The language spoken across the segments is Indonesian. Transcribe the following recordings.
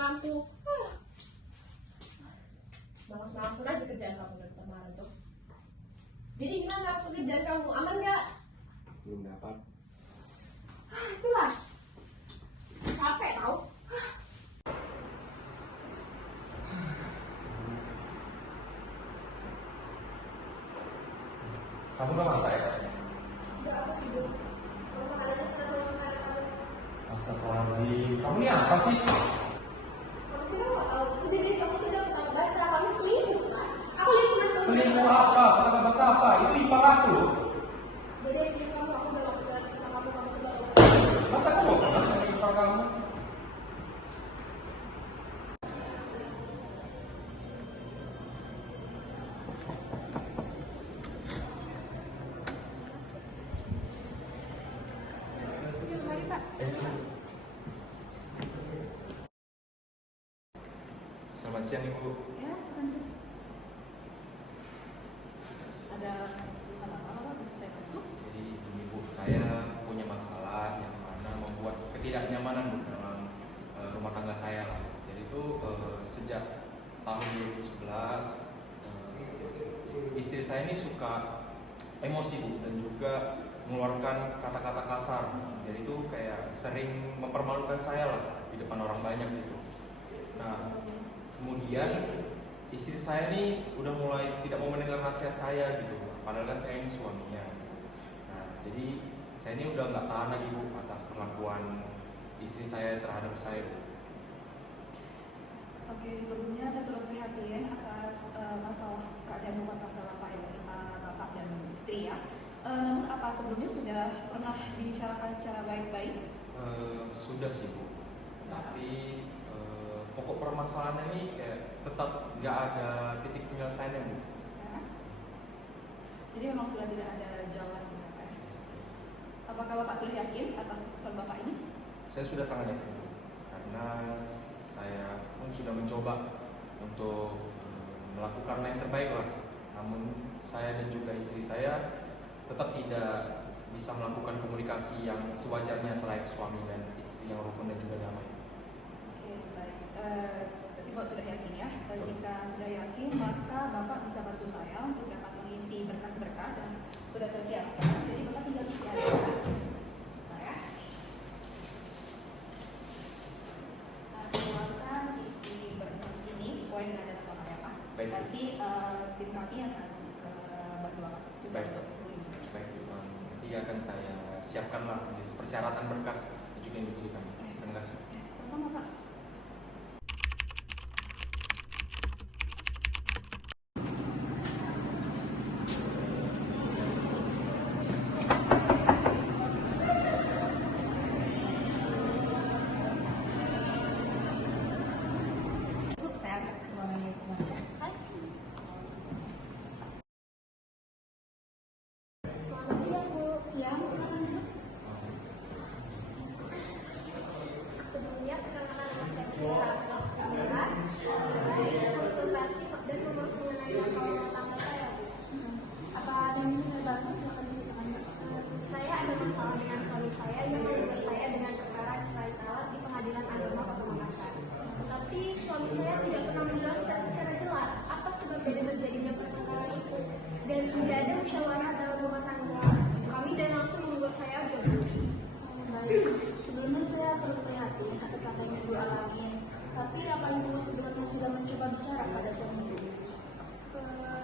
ngantuk. Malas-malasan aja kerjaan kamu dari kemarin tuh. Jadi gimana pekerjaan kamu? Aman nggak? Belum dapat. Itulah. Capek tau. Kamu sama saya? Enggak, apa sih, Bu? Kamu makanannya selesai kamu. Astagfirullahaladzim, kamu ini apa sih? Kamu kira nggak tahu? Udah deh, kamu tuh udah ketemu basah. Kamu selingkuh kan? Aku lihat teman kamu. Selingkuh apa? Kata bahasa apa? Itu ipar aku. Udah deh, diam kamu. Aku udah gak bisa lagi sama kamu. Kamu juga udah. Masa aku mau kenal sama ipar kamu? Mari, Pak. Selamat siang Ibu. Ya, sebentar. Ada apa bisa saya bantu? Jadi Ibu, saya punya masalah yang mana membuat ketidaknyamanan Bu, dalam rumah tangga saya lah. Jadi itu sejak tahun 2011 istri saya ini suka emosi Bu, dan juga mengeluarkan kata-kata kasar. Jadi itu kayak sering mempermalukan saya lah di depan orang banyak gitu. Nah, kemudian istri saya ini udah mulai tidak mau mendengar nasihat saya gitu, padahal kan saya ini suaminya. Nah, jadi saya ini udah nggak tahan lagi Bu atas perlakuan istri saya terhadap saya Bu. Oke, sebelumnya saya turut prihatin atas masalah keadaan rumah tangga Bapak dan istri ya. Namun apa sebelumnya sudah pernah dibicarakan secara baik-baik? Sudah sih Bu, tapi pokok permasalahannya ini kayak tetap nggak ada titik penyelesaiannya Bu. Ya. Jadi memang sudah tidak ada jalan. Ya. Apakah Bapak sudah yakin atas keputusan Bapak ini? Saya sudah sangat yakin Bu, karena saya pun sudah mencoba untuk melakukan yang terbaik lah. Namun saya dan juga istri saya tetap tidak bisa melakukan komunikasi yang sewajarnya selain suami dan istri yang rukun dan juga damai. Oke, baik. Jadi Bapak sudah yakin ya. Jika sudah yakin, maka Bapak bisa bantu saya untuk dapat mengisi berkas-berkas yang sudah saya siapkan. Jadi Bapak tinggal isi aja. Saya silakan isi berkas ini sesuai dengan data Bapak ya Pak. Baik. Nanti tim kami akan bantu Bapak. Baik. Baik, nanti akan saya siapkan lah persyaratan berkas dan juga yang dibutuhkan. Terima kasih. Sama-sama Pak. Saya akan ke ruangannya Bu. Kasih. Selamat siang, Bu. Siang, silakan duduk. Sebelumnya perkenalkan nama saya saya konsultasi dan mengurus mengenai masalah rumah tangga saya, Bu. Apa ada yang bisa saya bantu? Silakan ceritakan Mbak. Saya ada masalah dengan suami saya yang mengurus saya dengan perkara cerai talak di Pengadilan Agama Kota Makassar. Tapi suami saya tidak pernah menjelaskan secara jelas apa sebab dari terjadinya pertengkaran itu, dan tidak ada musyawarah dalam rumah tangga kami, dan langsung membuat saya jodoh. Baik, sebelumnya saya turut prihatin atas apa yang Ibu alamin. Tapi apa Ibu sebelumnya sudah mencoba bicara pada suami Ibu?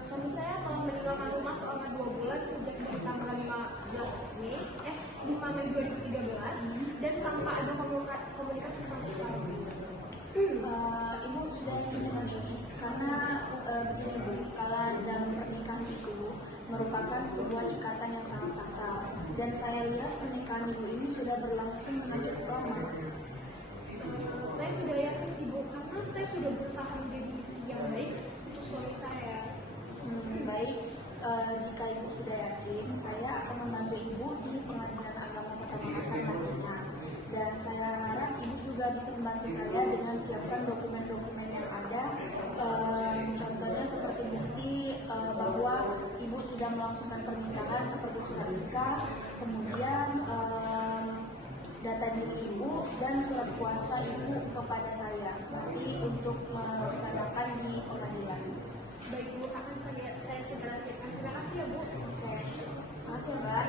Suami saya telah meninggalkan rumah selama 2 bulan sejak dari tanggal 5 Mei 2013 dan tanpa ada komunikasi sama sekali. Ibu sudah yakin dengan ini karena begini Bu, kalau dalam pernikahan itu merupakan sebuah ikatan yang sangat sakral, dan saya lihat pernikahan Ibu ini sudah berlangsung dengan cukup lama. Saya sudah yakin sih Bu, karena saya sudah berusaha menjadi istri yang baik untuk suami saya. Baik, jika Ibu sudah yakin, saya akan membantu Ibu di Pengadilan Agama Kota Makassar nantinya. Dan saya harap Ibu juga bisa membantu saya dengan siapkan dokumen-dokumen yang ada, contohnya seperti bukti bahwa Ibu sudah melangsungkan pernikahan seperti surat nikah, kemudian data diri Ibu dan surat kuasa Ibu kepada saya. untuk melaksanakan di pengadilan. Baik Bu, akan saya segera siapkan. Terima kasih ya Bu. Oke, makasih ya Mbak.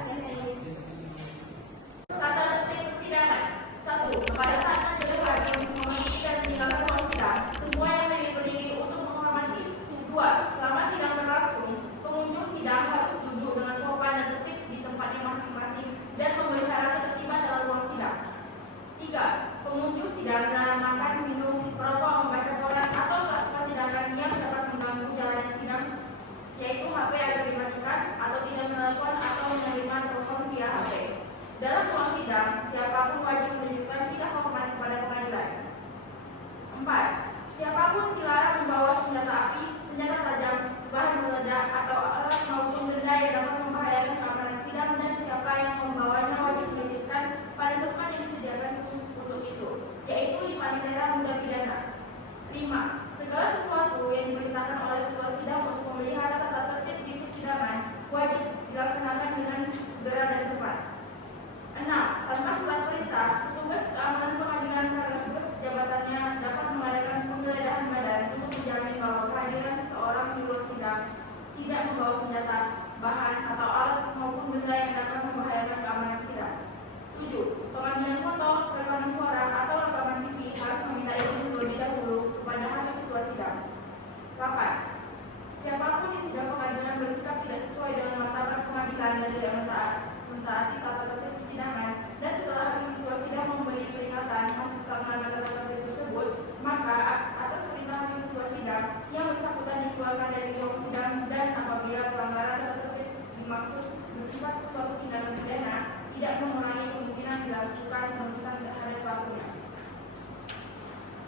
Tata tertib persidangan. 1. Pada saat majelis hakim memasuki dan meninggalkan ruang sidang, semua yang berdiri untuk menghormati. 2. Selama sidang berlangsung, pengunjung sidang harus duduk dengan sopan dan tertib di tempatnya masing-masing dan memelihara ketertiban dalam ruang sidang. 3. Pengunjung sidang dalam makan, minum, merokok, membaca koran atau melakukan tindakan yang dapat mengganggu jalannya sidang, yaitu HP agar dimatikan atau tidak menelpon atau menerima telepon via HP. Dalam ruang sidang, siapapun wajib menunjukkan sikap hormat kepada pengadilan. 4. Siapapun dilarang membawa senjata api, senjata tajam, bahan meledak atau alat maupun benda yang dapat membahayakan keamanan sidang, dan siapa yang membawanya wajib menitipkan pada tempat yang disediakan khusus untuk itu, yaitu di panitera muda pidana. 5. Segala sesuatu yang diperintahkan oleh ketua sidang untuk memelihara tata tertib di persidangan wajib dilaksanakan dengan segera dan cepat. 6. Tanpa surat perintah, petugas keamanan pengadilan karena tugas jabatannya dapat mengadakan penggeledahan badan untuk menjamin bahwa kehadiran seseorang di ruang sidang tidak membawa senjata, bahan, atau alat maupun benda yang dapat membahayakan keamanan sidang. 7. Pengambilan foto, rekaman suara, atau rekaman TV harus meminta izin terlebih dahulu kepada hakim ketua sidang. 8. Siapapun di sidang pengadilan bersikap tidak sesuai dengan martabat pengadilan dan tidak mentaati tata tertib persidangan, dan setelah hakim ketua sidang memberi peringatan masih tetap melanggar tata tertib tersebut, maka atas perintah hakim ketua sidang yang bersangkutan dikeluarkan dari ruang sidang, dan apabila pelanggaran tata tertib dimaksud bersifat suatu tindakan pidana, tidak mengurangi kemungkinan dilakukan penuntutan terhadap pelakunya.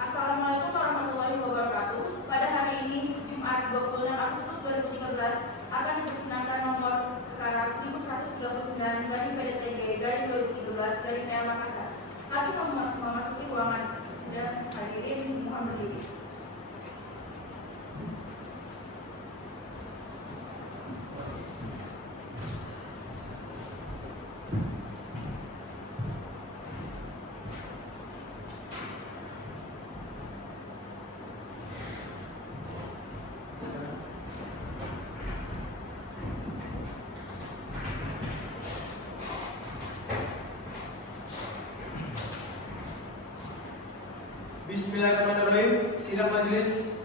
Assalamualaikum warahmatullahi wabarakatuh. Pada hari ini, Jumat 26 Agustus 2013, akan dipersidangan nomor perkara 1139/PDTG/2013/PL Makassar. Hakim memasuki ruangan sidang, hadirin mohon berdiri. Bismillahirrahmanirrahim. Sidang Majelis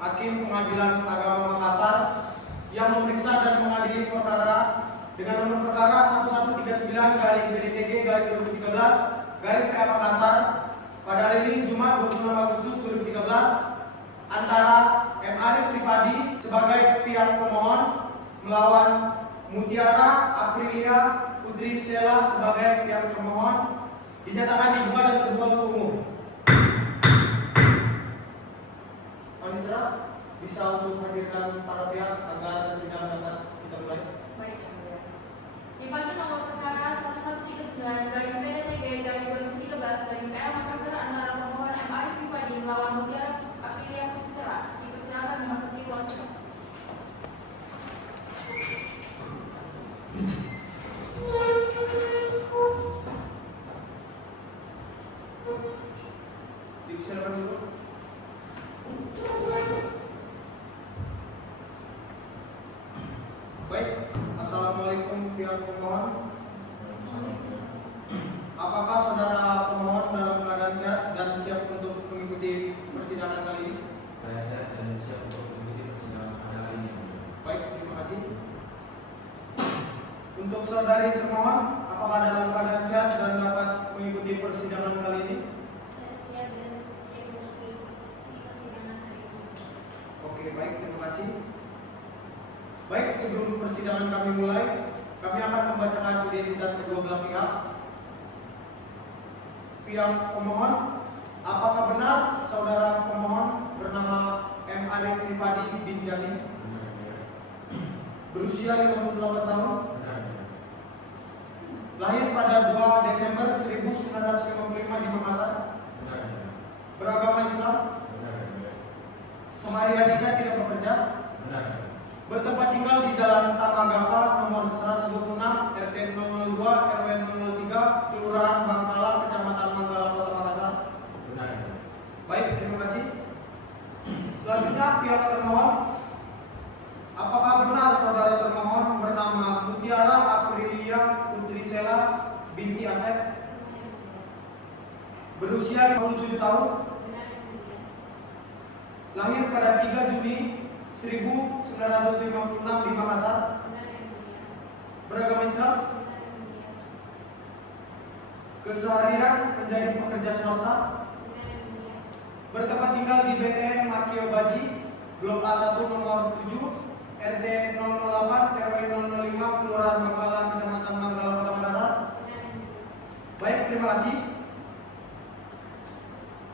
Hakim Pengadilan Agama Makassar yang memeriksa dan mengadili perkara dengan nomor perkara 1139/PDTG/2013/PA Makassar pada hari ini Jumat 26 Agustus 2013 antara M. Arif Rifadi sebagai pihak pemohon melawan Mutiara Aprilia Putri Sela sebagai pihak termohon dinyatakan dibuka dan terbuka untuk umum. Panitera bisa untuk hadirkan para pihak agar persidangan dapat kita mulai. Baik, yang mulia. Dipanggil nomor perkara 1139/PDTG/2013/PL Makassar antara pemohon M. Arif Rifadi melawan Mutiara Aprilia Putri Sela. Dipersilakan memasuki ruang sidang. Dipersilakan dulu. Baik, assalamualaikum pihak pemohon. Apakah saudara pemohon dalam keadaan sehat dan siap untuk mengikuti persidangan kali ini? Saya sehat dan siap untuk mengikuti persidangan pada hari ini. Baik, terima kasih. Untuk saudari termohon, apakah dalam keadaan sehat dan dapat mengikuti persidangan kali ini? Saya siap dan siap mengikuti persidangan hari ini. Oke, baik, terima kasih. Baik, sebelum persidangan kami mulai, kami akan membacakan identitas kedua belah pihak. Pihak pemohon, apakah benar saudara pemohon bernama M. Arif Rifadi bin Jamil, berusia 58 tahun, lahir pada 2 Desember 1955 di Makassar, beragama Islam, sehari-harinya tidak bekerja, bertempat tinggal di Jalan Tamagapa nomor 126 RT 002 RW 003 Kelurahan Bangkala Kecamatan Manggala Kota Makassar. Baik, terima kasih. pihak termohon, apakah benar saudara termohon bernama Mutiara Aprilia Putri Sela binti Asep, berusia 57 tahun, lahir pada 3 Juni 1956 di Makassar, beragama Islam, keseharian menjadi pekerja swasta, bertempat tinggal di BTN Makio Baji, Blok A1 nomor 7, RT 008 RW 005, Kelurahan Bangkalan, Kecamatan Manggala, Kota Makassar. Baik, terima kasih.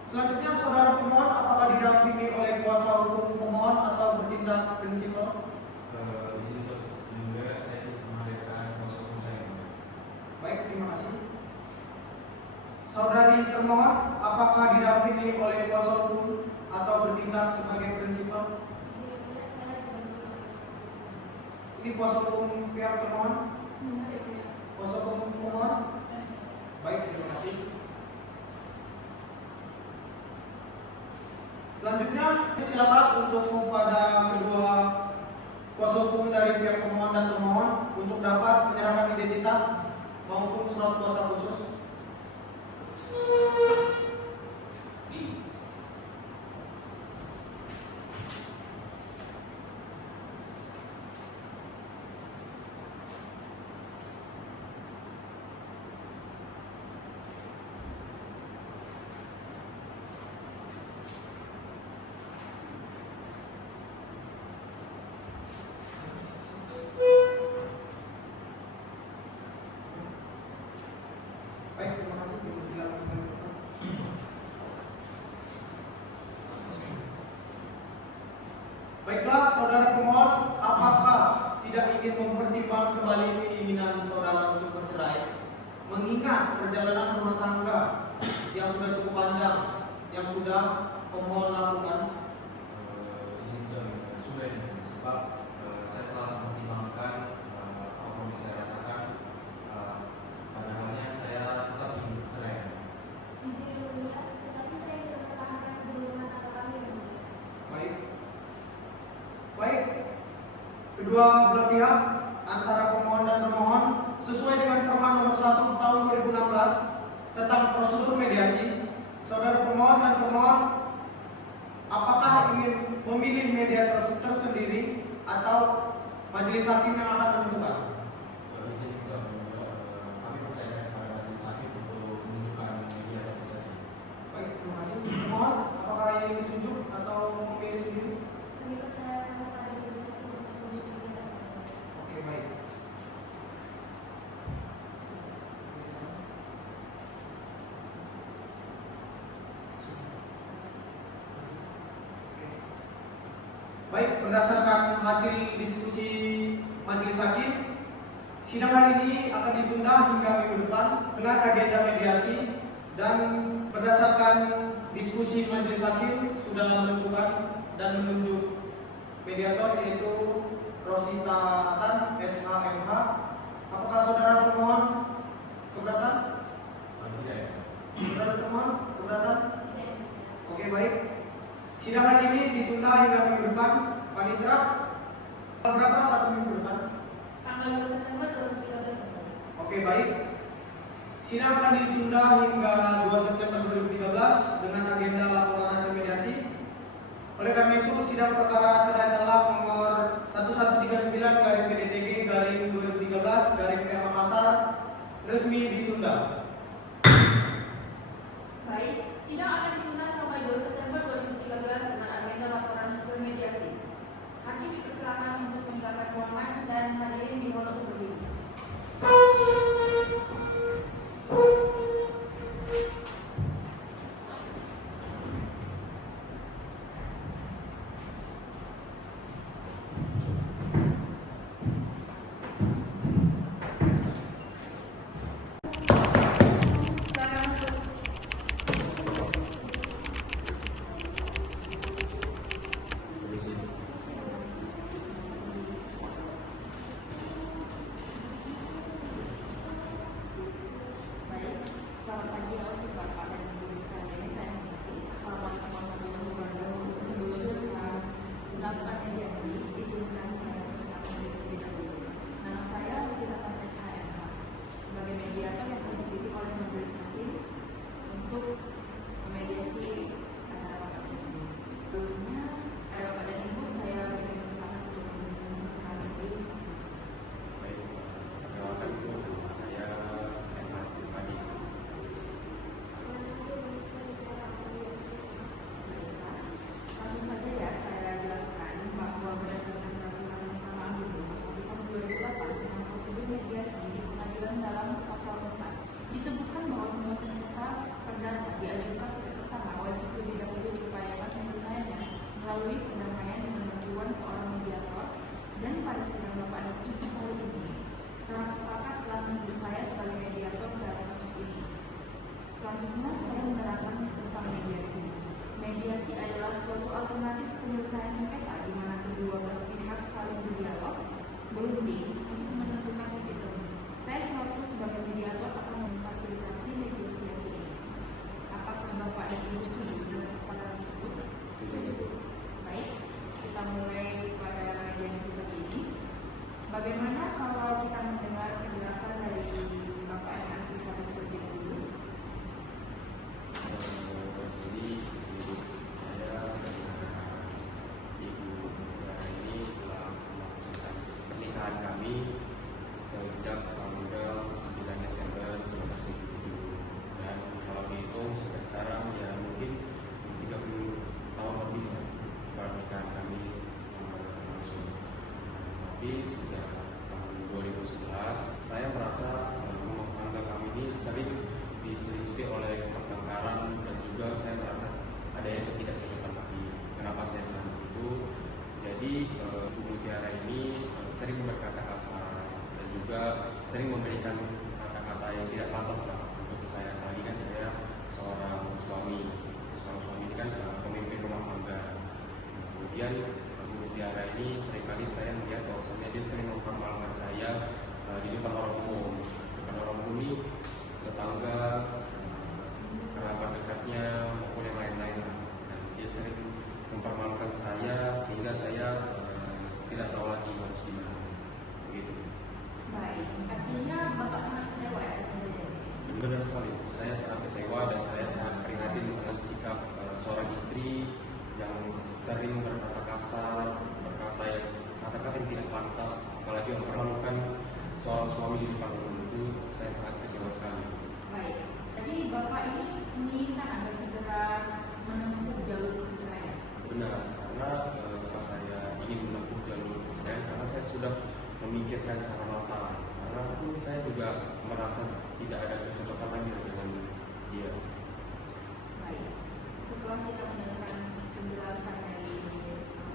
Selanjutnya saudara pemohon apakah didampingi oleh kuasa hukum pemohon atau bertindak prinsipal? Di sini juga saya menghadirkan kuasa hukum saya. Baik, terima kasih. Saudari termohon apakah didampingi oleh kuasa hukum atau bertindak sebagai prinsipal? Ini kuasa hukum pihak termohon? Kuasa hukum pemohon? Baik, terima kasih. Selanjutnya silakan untuk kepada kedua kuasa hukum dari pihak pemohon dan termohon untuk dapat menyerahkan identitas maupun surat kuasa khusus. Baik, terima kasih. Silakan. Baiklah, saudara pemohon, apakah tidak ingin mempertimbangkan kembali keinginan saudara untuk bercerai, mengingat perjalanan rumah tangga yang sudah cukup panjang yang sudah pemohon lakukan? Di sini sudah sebab saya telah mempertimbangkan apa yang saya rasakan. Padahalnya saya tetap ingin bercerai. Izin berniat, tetapi saya tidak mempertahankan hubungan rumah tangga kami yang mulia. Baik. Baik. Kedua belah pihak antara pemohon dan termohon sesuai dengan Permen Nomor 1 Tahun 2016 tentang prosedur mediasi, saudara pemohon dan termohon apakah ingin memilih mediator tersendiri atau majelis hakim yang akan menentukan? Izin kami percaya kepada majelis hakim untuk menunjukkan mediator tersebut. Baik, terima kasih. Termohon, apakah ingin ditunjuk atau memilih sendiri? Kami percaya kepada majelis hakim untuk menunjuk mediator. Oke, baik. Baik, berdasarkan hasil diskusi majelis hakim, sidang hari ini akan ditunda hingga minggu depan dengan agenda mediasi, dan berdasarkan diskusi majelis hakim sudah menentukan dan menunjuk mediator yaitu Rosita Atan, SHMH. Apakah saudara pemohon keberatan? Tidak. Saudara pemohon keberatan? Oke, baik. Sidang hari ini ditunda hingga minggu depan. Panitera, berapa satu minggu depan? Tanggal 2 September 2013. Oke, baik. Sidang akan ditunda hingga 2 September 2013 dengan agenda laporan hasil mediasi. Oleh karena itu, sidang perkara cerai talak nomor 1139/PDTG/2013/PM Makassar resmi ditunda. Baik, sidang akan ditunda sampai 2 September 2013 dengan agenda laporan hasil mediasi. Hakim dipersilakan untuk meninggalkan ruangan dan hadirin dimohon untuk berdiri. melalui pendamaian dengan bantuan seorang mediator, dan pada sidang Bapak dan Ibu kali ini telah sepakat telah menunjuk saya sebagai mediator dalam kasus ini. Selanjutnya saya menerangkan tentang mediasi. Mediasi adalah suatu alternatif penyelesaian sengketa di mana kedua belah pihak saling berdialog, berunding untuk menentukan titik temu. Saya selaku sebagai mediator akan memfasilitasi negosiasi ini. Apakah Bapak dan Ibu setuju dengan kesepakatan tersebut? Setuju. Baik, kita mulai pada mediasi kali ini. Bagaimana kalau kita mendengar penjelasan dari Bapak yang nanti terlebih dahulu? Jadi saya dan Ibu Mutiara ini telah melangsungkan pernikahan kami sejak tanggal 9 Desember 1977, dan kalau dihitung sampai sekarang ya mungkin 30 tahun lebih ya pernikahan kami langsung. Tapi sejak tahun 2011 saya merasa rumah tangga kami ini sering diselimuti oleh pertengkaran, dan juga saya merasa ada yang ketidakcocokan lagi. Kenapa saya bilang begitu? Jadi Bu Mutiara ini sering berkata kasar dan juga sering memberikan kata-kata yang tidak pantas lah untuk saya. Apalagi kan saya seorang suami ini kan pemimpin rumah tangga. Kemudian Bu Mutiara ini seringkali saya melihat bahwasannya dia sering mempermalukan saya di depan orang umum. Depan orang umum ini tetangga, kerabat dekatnya maupun yang lain-lain, dan dia sering mempermalukan saya sehingga saya tidak tahu lagi harus gimana. Begitu. Baik, artinya Bapak sangat kecewa ya kejadian ini? Benar sekali, saya sangat kecewa dan saya sangat prihatin dengan sikap seorang istri yang sering berkata kasar, berkata kata-kata yang tidak pantas, apalagi mempermalukan seorang suami di depan umum. Itu saya sangat kecewa sekali. Baik, jadi Bapak ini menginginkan agar segera menempuh jalur perceraian? Benar, karena saya ingin menempuh jalur perceraian karena saya sudah memikirkan secara matang. Karena pun saya juga merasa tidak ada kecocokan lagi dengan dia. Baik, setelah kita mendengarkan penjelasan dari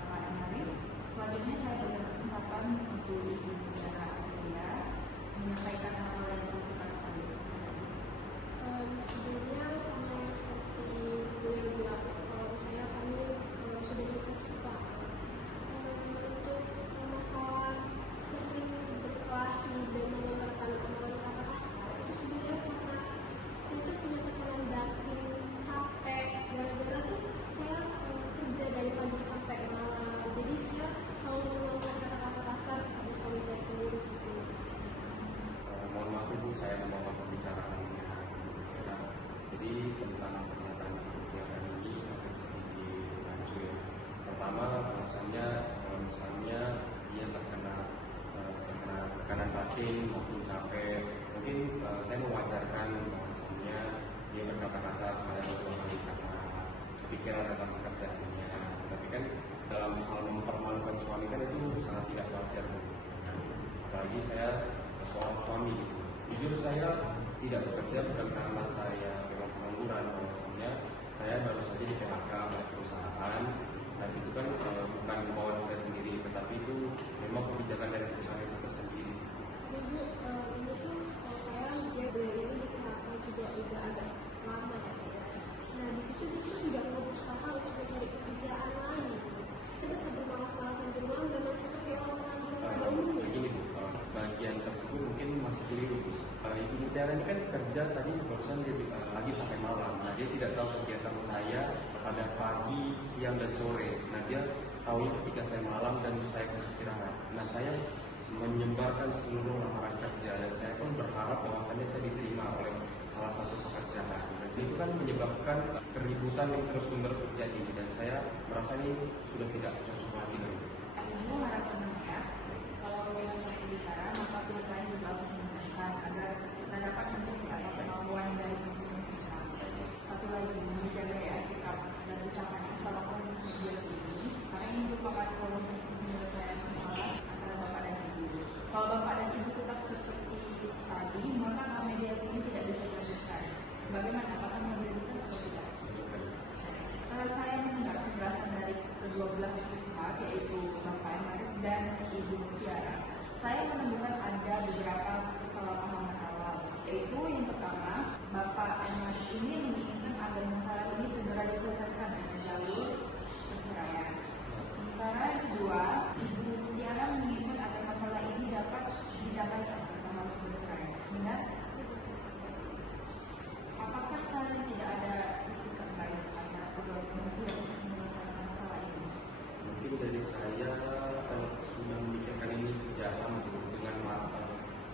Pak Arif, selanjutnya saya berikan kesempatan untuk Ibu Mutiara Amelia menyampaikan hal yang perlu kita ketahui. Sebelumnya sama seperti beliau bilang, kalau saya kami sudah bersepakat untuk masalah sering berkelahi dan melontarkan omongan kata kasar. Itu sebenarnya karena saya tuh punya tekanan batin, capek, gara-gara tuh saya kerja dari pagi sampai malam. Jadi saya selalu melontarkan kata-kata kasar pada suami saya sendiri situ. Mohon maaf Ibu, saya membawa pembicaraannya. Jadi tentang pernyataan Ibu Mutiara ini akan sedikit rancu ya. Pertama, alasannya kalau misalnya dia terkena tekanan batin maupun capek, mungkin saya mewajarkan bahwasannya dia berkata kasar sekali atau dua kali karena kepikiran tentang pekerjaannya. Tapi kan dalam hal mempermalukan suami kan itu sangat tidak wajar. Apalagi saya seorang suami gitu. Jujur saya tidak bekerja bukan karena saya memang pengangguran, bahwasanya saya baru saja di PHK oleh perusahaan, dan itu kan bukan kemauan saya sendiri, tetapi itu memang kebijakan dari perusahaan itu tersendiri. Ibu, ini tuh setahu saya dia beliau ini di PHK juga udah agak lama ya. Nah di situ dia tuh tidak mau berusaha untuk mencari pekerjaan lain. Kita tetap bermalas-malasan di rumah, memang seperti orang-orang pada umumnya. Begini Bu, bagian tersebut mungkin masih keliru Bu. Ibu Mutiara ini kan kerja tadi barusan dia lagi sampai malam. Nah dia tidak tahu kegiatan saya pada pagi, siang dan sore. Nah dia tahu ketika saya malam dan saya beristirahat. Nah saya menyebarkan seluruh lamaran kerja dan saya pun berharap bahwasannya saya diterima oleh salah satu pekerjaan. Dan itu kan menyebabkan keributan yang terus-menerus terjadi dan saya merasa ini sudah tidak cocok lagi. Ibu harapan ya, kalau yang saya bicara maka pihak lain juga harus menentukan agar kita dapat menentukan kemampuan dari masing-masing pihak. Satu lagi, menjaga ya sikap dan ucapannya selama kondisi mediasi ini, karena ini merupakan forum penyelesaian masalah antara Bapak dan Ibu. Kalau Bapak dan Ibu tetap seperti tadi, maka mediasi ini tidak bisa dilanjutkan. Bagaimana? Apakah mau dilanjutkan atau tidak? Saya mendengar penjelasan dari kedua belah beberapa kesalahpahaman awal. Yaitu yang pertama, Bapak Ahmad ini menginginkan agar masalah ini segera diselesaikan dengan jalur perceraian. Sementara yang kedua, Ibu Mutiara menginginkan agar masalah ini dapat didamaikan tanpa harus bercerai. Benar? Apakah kalian tidak ada itikat baik antara kedua belah pihak untuk menyelesaikan masalah ini? Mungkin dari saya kalau sudah memikirkan ini sejak lama dengan matang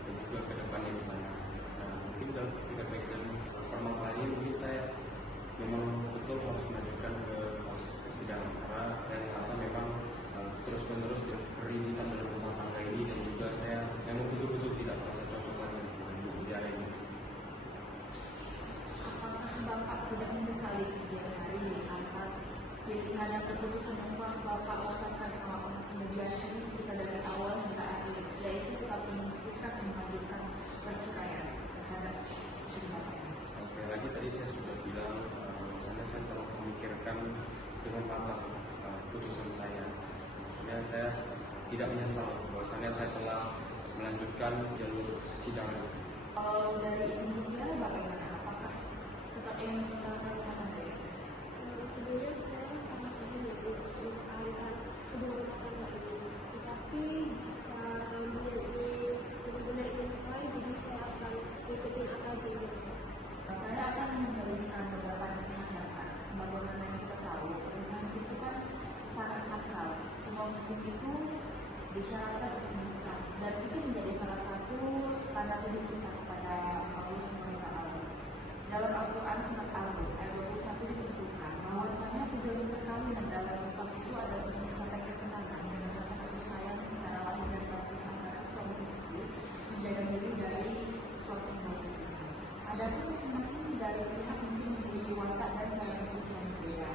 dan juga ke depannya gimana. Nah, mungkin dalam ketika bagian permasalahan ini mungkin saya memang betul harus mengajukan ke proses persidangan karena saya merasa memang terus-menerus beriritan dalam rumah tangga ini dan juga saya memang betul-betul tidak merasa cocok lagi dengan Ibu Mutiara ini. Apakah Bapak tidak menyesali kemudian hari atas pilihan dan keputusan yang telah Bapak lakukan sama komisi mediasi kita dari awal hingga akhir, yaitu tetap ingin bersikeras mengajukan perceraian terhadap istri Bapak? Sekali lagi tadi saya sudah bilang bahwasannya saya telah memikirkan dengan matang putusan saya. Ya, saya tidak menyesal bahwasannya saya telah melanjutkan jalur sidang. Kalau dari Ibu Mutiara bagaimana? Apakah tetap ingin mempertahankan rumah tangga ini? Sebenarnya saya sangat ingin mempertahankan kedua rumah tangga ini. Tetapi jika beliau ini benar-benar ingin sekali, jadi saya akan ikutin apa aja ini. Saya akan memberikan beberapa nasihat dasar. Sebagaimana yang kita tahu, pernikahan itu kan sangat sakral. Semua muslim itu disyaratkan untuk menikah, dan itu menjadi salah satu tanda tujuh kita kepada Allah SWT. Dalam Al-Quran Surat Al-Rum ayat 21 disebutkan bahwasanya tujuan perkawinan dalam Islam itu adalah untuk mencapai ketenangan dan rasa kasih sayang secara lahir dan batin antara suami istri, menjaga diri dari sesuatu yang baik. Adapun masing-masing dari pihak mungkin memiliki watak dan cara berpikir yang berbeda.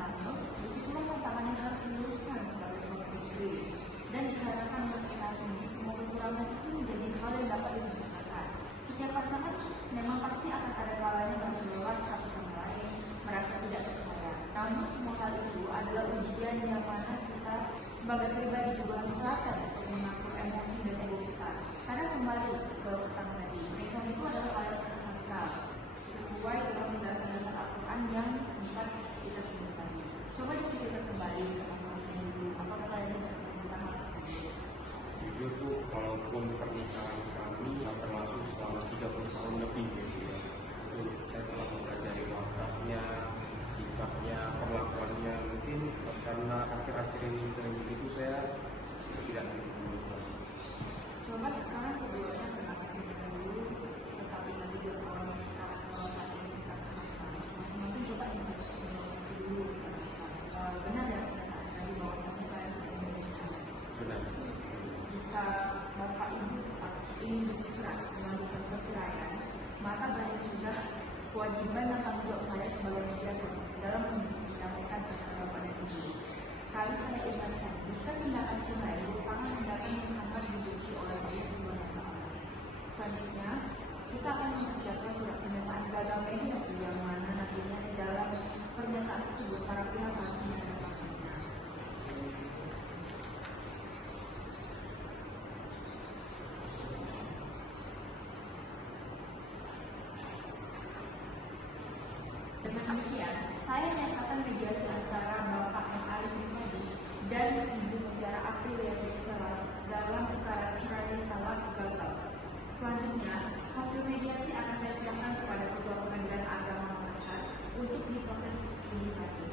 Namun, disitulah tantangan yang harus diluruskan sebagai suami istri. Dan diharapkan pernikahan ini semua kekurangan itu menjadi hal yang dapat disempurnakan. Setiap pasangan memang pasti akan ada kalanya merasa lelah satu sama lain, merasa tidak percaya. Namun semua hal itu adalah ujian yang mana kita sebagai pribadi juga harus latih untuk mengatur emosi dan ego kita. Karena kembali ke pertama tadi, pernikahan itu adalah hal yang sangat sakral, sesuai dengan dasar-dasar Al-Quran yang sempat kita sebut tadi. Coba dipikirkan kembali ke masalah dulu, apakah kalian tidak menggunakan hal tersebut? Jujur Bu, walaupun pernikahan kami berlangsung selama 30 tahun lebih gitu ya, saya telah mempelajari wataknya, sifatnya, perlakuannya. Mungkin karena akhir-akhir ini sering begitu saya sudah tidak menurut lagi. Coba sekarang keduanya kenapa kita dulu, tetapi lagi dua orang menikah kalau saat ini kita sama masing-masing coba introspeksi dulu sekarang. Benar ya perkataan tadi bahwasanya kalian tidak menikah. Benar. Jika Bapak Ibu tetap ingin bersikeras melakukan perceraian, maka banyak sudah kewajiban dan tanggung jawab saya sebagai mediator dalam mendamaikan antara Bapak dan Ibu. Sekali saya ingatkan, jika tindakan cerai merupakan tindakan yang sangat dibenci oleh Allah Subhanahu wa Ta'ala. Selanjutnya, kita akan mempersiapkan surat pernyataan gagal mediasi yang mana nantinya di dalam pernyataan tersebut para pihak harus menandatanganinya. Dengan demikian, saya nyatakan mediasi antara Bapak M. Arif Rifadi dan Ibu Mutiara April yang bersalah dalam perkara cerai talak gagal. Selanjutnya, hasil mediasi akan saya siapkan kepada Ketua Pengadilan Agama Makassar untuk diproses lebih lanjut.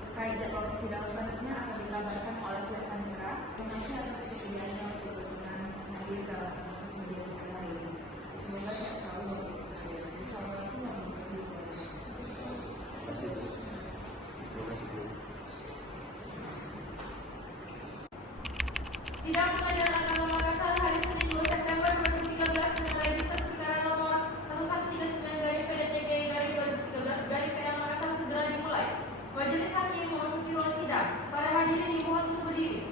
Terkait jadwal persidangan selanjutnya akan dikabarkan oleh pihak Panitera. Terima kasih atas kesediaannya untuk berkenan hadir dalam proses mediasi kali ini. Semoga saya selalu berkenan. Assalamualaikum warahmatullahi wabarakatuh. Terima kasih Bu. Terima kasih Bu. Sidang Pengadilan Agama Makassar hari Senin 2 September 2013 dengan register perkara nomor 1139-PDTG-2013-PA Makassar segera dimulai. Majelis Hakim memasuki ruang sidang. Para hadirin dimohon untuk berdiri.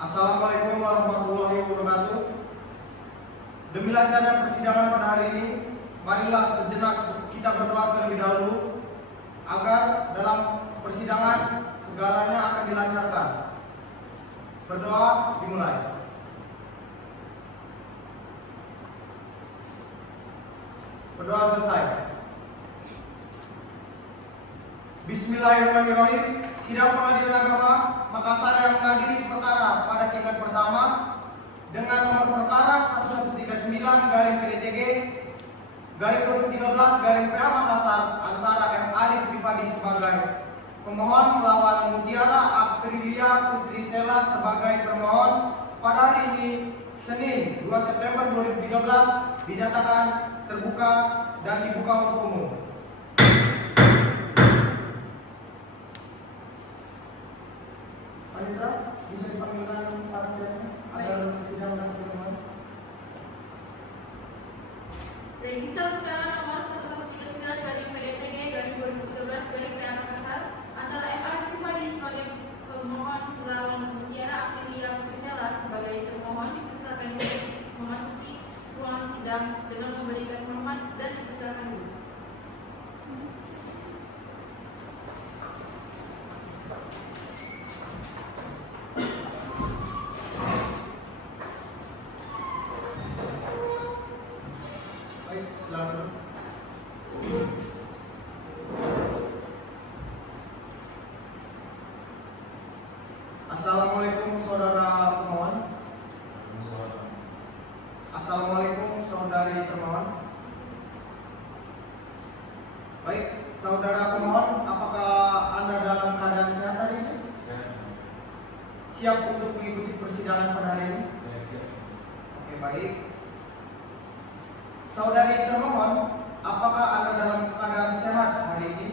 Assalamualaikum warahmatullahi wabarakatuh. Demi lancarnya persidangan pada hari ini, marilah sejenak kita berdoa terlebih dahulu agar dalam persidangan segalanya akan dilancarkan. Berdoa dimulai. Berdoa selesai. Bismillahirrahmanirrahim. Sidang Pengadilan Agama Makassar yang mengadili perkara pada tingkat pertama dengan nomor perkara 1139/PDTG/2013/PA Makassar antara M. Arif Rifadi sebagai pemohon melawan Mutiara Aprilia Putri Sela sebagai termohon pada hari ini Senin 2 September 2013 dinyatakan terbuka dan dibuka untuk umum. Panitra, bisa dipanggilkan panitia agar sidang dan pertemuan. Register perkara nomor 1139/PDTG/2013/PA Makassar antara M. Arif Rifadi sebagai pemohon melawan Mutiara Aprilia Putri Sela sebagai termohon dipersilakan memasuki ruangan sidang dengan memberikan hormat dan dipersilakan dulu. Baik, silakan. Assalamualaikum saudara pemohon. Assalamualaikum saudari termohon. Baik, saudara pemohon, apakah Anda dalam keadaan sehat hari ini? Siap untuk mengikuti persidangan pada hari ini? Oke, baik. Saudari termohon, apakah Anda dalam keadaan sehat hari ini?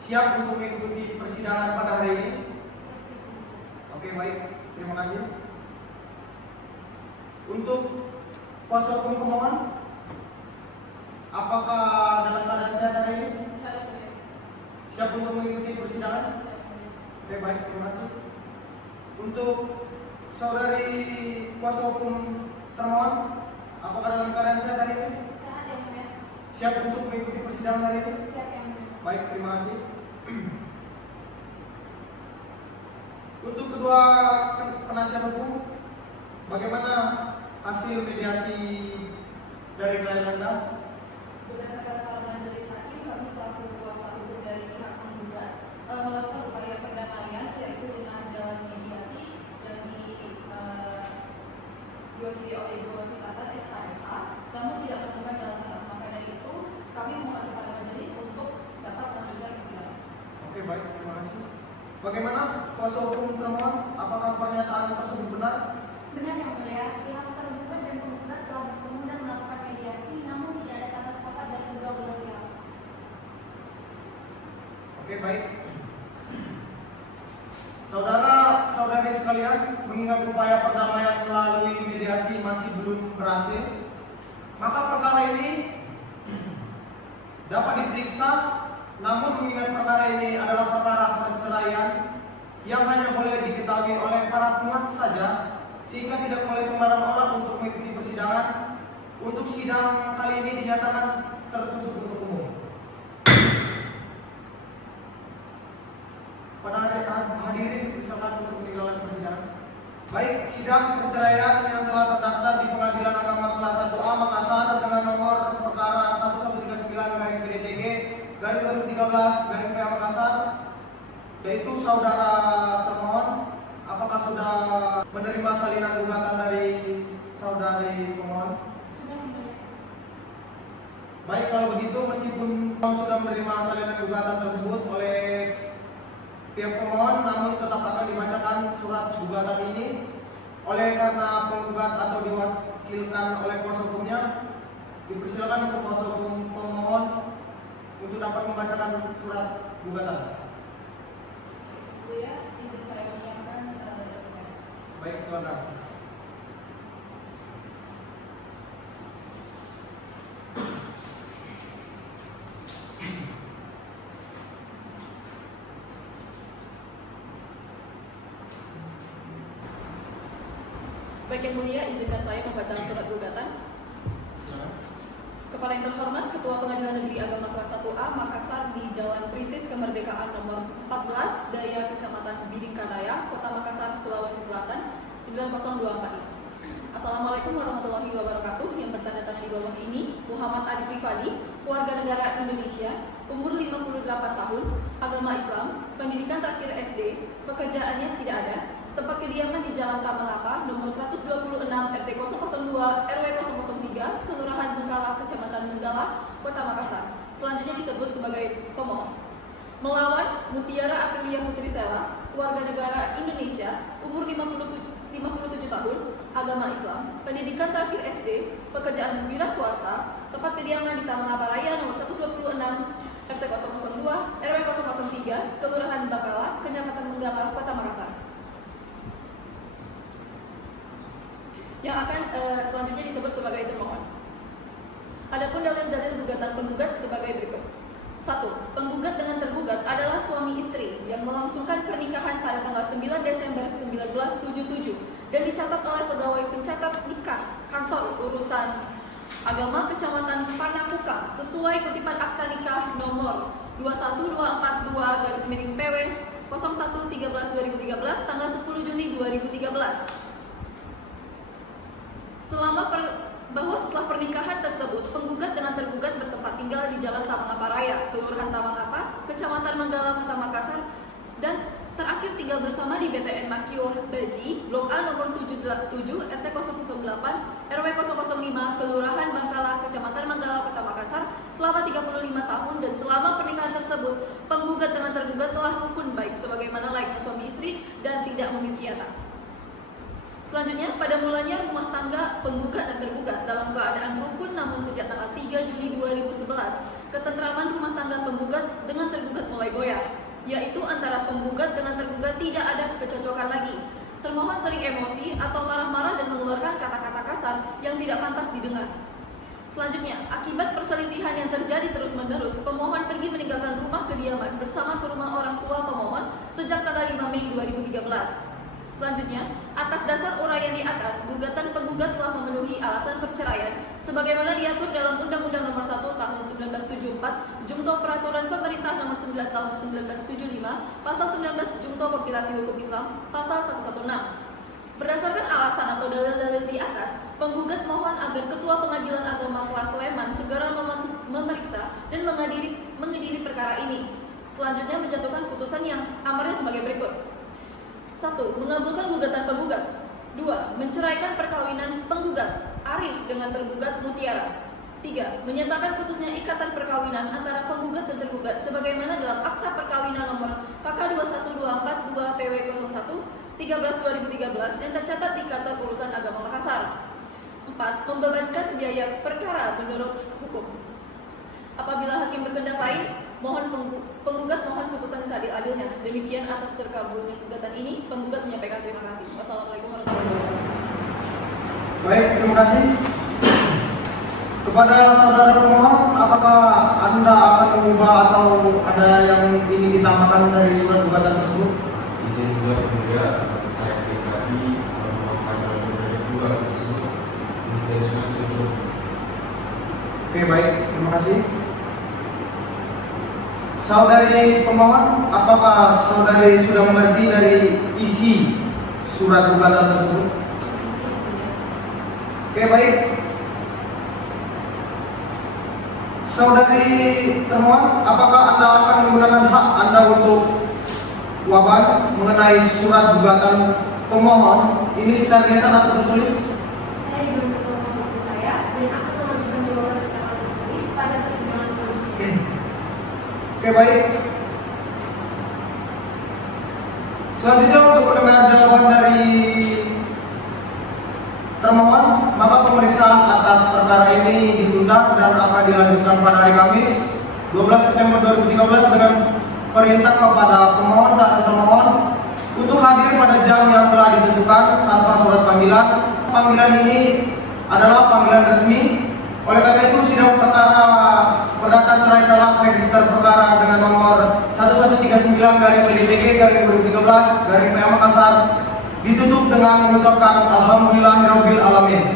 Siap untuk mengikuti persidangan pada hari ini? Oke, baik. Terima kasih. Untuk kuasa hukum pemohon, apakah dalam keadaan sehat hari ini? Siap untuk mengikuti persidangan? Oke, baik. Terima kasih. Untuk saudari kuasa hukum termohon, apakah dalam keadaan sehat hari ini? Sehat yang mulia. Siap untuk mengikuti persidangan hari ini? Siap yang mulia. Baik, terima kasih. Untuk kedua penasihat hukum, bagaimana hasil mediasi dari klien Anda? Berdasarkan saran majelis hakim, kami selaku kuasa hukum dari pihak penggugat melakukan upaya perdamaian yaitu dengan jalan mediasi yang diwakili oleh Ibu Rositata SKMH, namun tidak menemukan jalan tengah. Maka dari itu kami mohon kepada majelis untuk dapat melanjutkan persidangan. Oke, baik, terima kasih. Bagaimana kuasa hukum termohon? Apakah pernyataan tersebut benar? Benar yang mulia, pihak tergugat dan penggugat telah bertemu dan melakukan mediasi, namun tidak ada kata sepakat dari kedua belah pihak. Oke, baik. Saudara-saudari sekalian, mengingat upaya perdamaian melalui mediasi masih belum berhasil, maka perkara ini dapat diperiksa. Namun mengingat perkara ini adalah perkara perceraian yang hanya boleh diketahui oleh para penguat saja, sehingga tidak boleh sembarang orang untuk mengikuti persidangan. Untuk sidang kali ini dinyatakan tertutup untuk umum. Pada hadirin misalkan untuk meninggalkan persidangan. Baik, sidang perceraian yang telah terdaftar di Pengadilan Agama Kelas 1A Makassar dengan nomor perkara 1139/PDTG/2013/PA Makassar, yaitu saudara termohon, apakah sudah menerima salinan gugatan dari saudari pemohon? Sudah yang mulia. Baik, kalau begitu meskipun sudah menerima salinan gugatan tersebut oleh pihak pemohon, namun tetap akan dibacakan surat gugatan ini oleh karena penggugat atau diwakilkan oleh kuasa hukumnya. Dipersilakan untuk kuasa hukum pemohon untuk dapat membacakan surat gugatan. Bu ya, izin saya menyiapkan dokumen. Baik, silakan. Baik Yang Mulia, izinkan saya membaca surat gugatan. Kepala yang terhormat, Ketua Pengadilan Negeri Agama kelas 1A Makassar di Jalan Perintis Kemerdekaan nomor 14, Daya Kecamatan Biringkadaya, Kota Makassar, Sulawesi Selatan 90245. Assalamualaikum warahmatullahi wabarakatuh. Yang bertanda tangan di bawah ini Muhammad Arif Rifadi, warga negara Indonesia, umur 58 tahun, agama Islam, pendidikan terakhir SD, pekerjaannya tidak ada, tempat kediaman di Jalan Tamalapa, nomor 126 RT 002 RW 003, Kelurahan Bengkala, Kecamatan Menggala, Kota Makassar. Selanjutnya disebut sebagai pemohon. Melawan Mutiara Aprilia Putri Sela, warga negara Indonesia, umur 57 tahun, agama Islam, pendidikan terakhir SD, pekerjaan wira swasta, tempat kediaman di Tamalapa Raya nomor 126 RT 002 RW 003, Kelurahan Bengkala, Kecamatan Menggala, Kota Makassar. Yang akan selanjutnya disebut sebagai termohon. Adapun dalil-dalil gugatan penggugat sebagai berikut. 1. Penggugat dengan tergugat adalah suami istri yang melangsungkan pernikahan pada tanggal 9 Desember 1977 dan dicatat oleh pegawai pencatat nikah kantor urusan agama Kecamatan Panakukang sesuai kutipan akta nikah nomor 21242/PW 0113/2013 tanggal 10 Juli 2013. Bahwa setelah pernikahan tersebut, penggugat dengan tergugat bertempat tinggal di Jalan Tamalapa Raya, Kelurahan Tamalapa, Kecamatan Menggala, Kota Makassar, dan terakhir tinggal bersama di BTN Makio Baji, Blok A nomor 77 RT 008 RW 005, Kelurahan Bangkala, Kecamatan Menggala, Kota Makassar, selama 35 tahun, dan selama pernikahan tersebut, penggugat dengan tergugat telah rukun baik sebagaimana layaknya suami istri dan tidak memiliki anak. Selanjutnya, pada mulanya rumah tangga penggugat dan tergugat dalam keadaan rukun, namun sejak tanggal 3 Juli 2011, ketentraman rumah tangga penggugat dengan tergugat mulai goyah, yaitu antara penggugat dengan tergugat tidak ada kecocokan lagi. Termohon sering emosi atau marah-marah dan mengeluarkan kata-kata kasar yang tidak pantas didengar. Selanjutnya, akibat perselisihan yang terjadi terus-menerus, pemohon pergi meninggalkan rumah kediaman bersama ke rumah orang tua pemohon sejak tanggal 5 Mei 2013. Selanjutnya, atas dasar uraian di atas, gugatan penggugat telah memenuhi alasan perceraian sebagaimana diatur dalam Undang-Undang Nomor 1 Tahun 1974, Jungto Peraturan Pemerintah Nomor 9 Tahun 1975, Pasal 19 Jungto Kompilasi Hukum Islam, Pasal 116. Berdasarkan alasan atau dalil-dalil di atas, penggugat mohon agar Ketua Pengadilan Agama kelas Sleman segera memeriksa dan mengadili perkara ini. Selanjutnya menjatuhkan putusan yang amarnya sebagai berikut. 1. Mengabulkan gugatan penggugat. 2. Menceraikan perkawinan penggugat Arif dengan tergugat Mutiara. 3. Menyatakan putusnya ikatan perkawinan antara penggugat dan tergugat sebagaimana dalam Akta Perkawinan nomor KK 21242 PW 01 13/2013 yang tercatat di Kantor Urusan Agama Makassar. 4. Membebankan biaya perkara menurut hukum. Apabila hakim berkehendak lain, penggugat mohon putusan seadil-adilnya. Demikian atas terkabulnya gugatan ini, penggugat menyampaikan terima kasih. Wassalamualaikum warahmatullahi wabarakatuh. Baik, terima kasih. Kepada saudara pemohon, apakah Anda akan mengubah atau ada yang ingin ditambahkan dari surat gugatan tersebut? Izin juga juga saya pribadi memohonkan saudara kedua tersebut dari semua setuju. Oke, baik, terima kasih. Saudari pemohon, apakah saudari sudah mengerti dari isi surat gugatan tersebut? Oke, baik. Saudari termohon, apakah Anda akan menggunakan hak Anda untuk jawaban mengenai surat gugatan pemohon? Ini secara lisan atau tertulis? Saya belum berkuasa hukum saya dan akan mengajukan jawaban secara tertulis pada persidangan selanjutnya. Oke, baik. Selanjutnya untuk mendengar jawaban dari termohon, maka pemeriksaan atas perkara ini ditunda dan akan dilanjutkan pada hari Kamis 12 September 2013 dengan perintah kepada pemohon dan termohon untuk hadir pada jam yang telah ditentukan tanpa surat panggilan. Panggilan ini adalah panggilan resmi. Oleh karena itu, sidang perkara perdata cerai talak register perkara dengan nomor 1139/PDTG/2013/PA Makassar ditutup dengan mengucapkan Alhamdulillahirabbil alamin.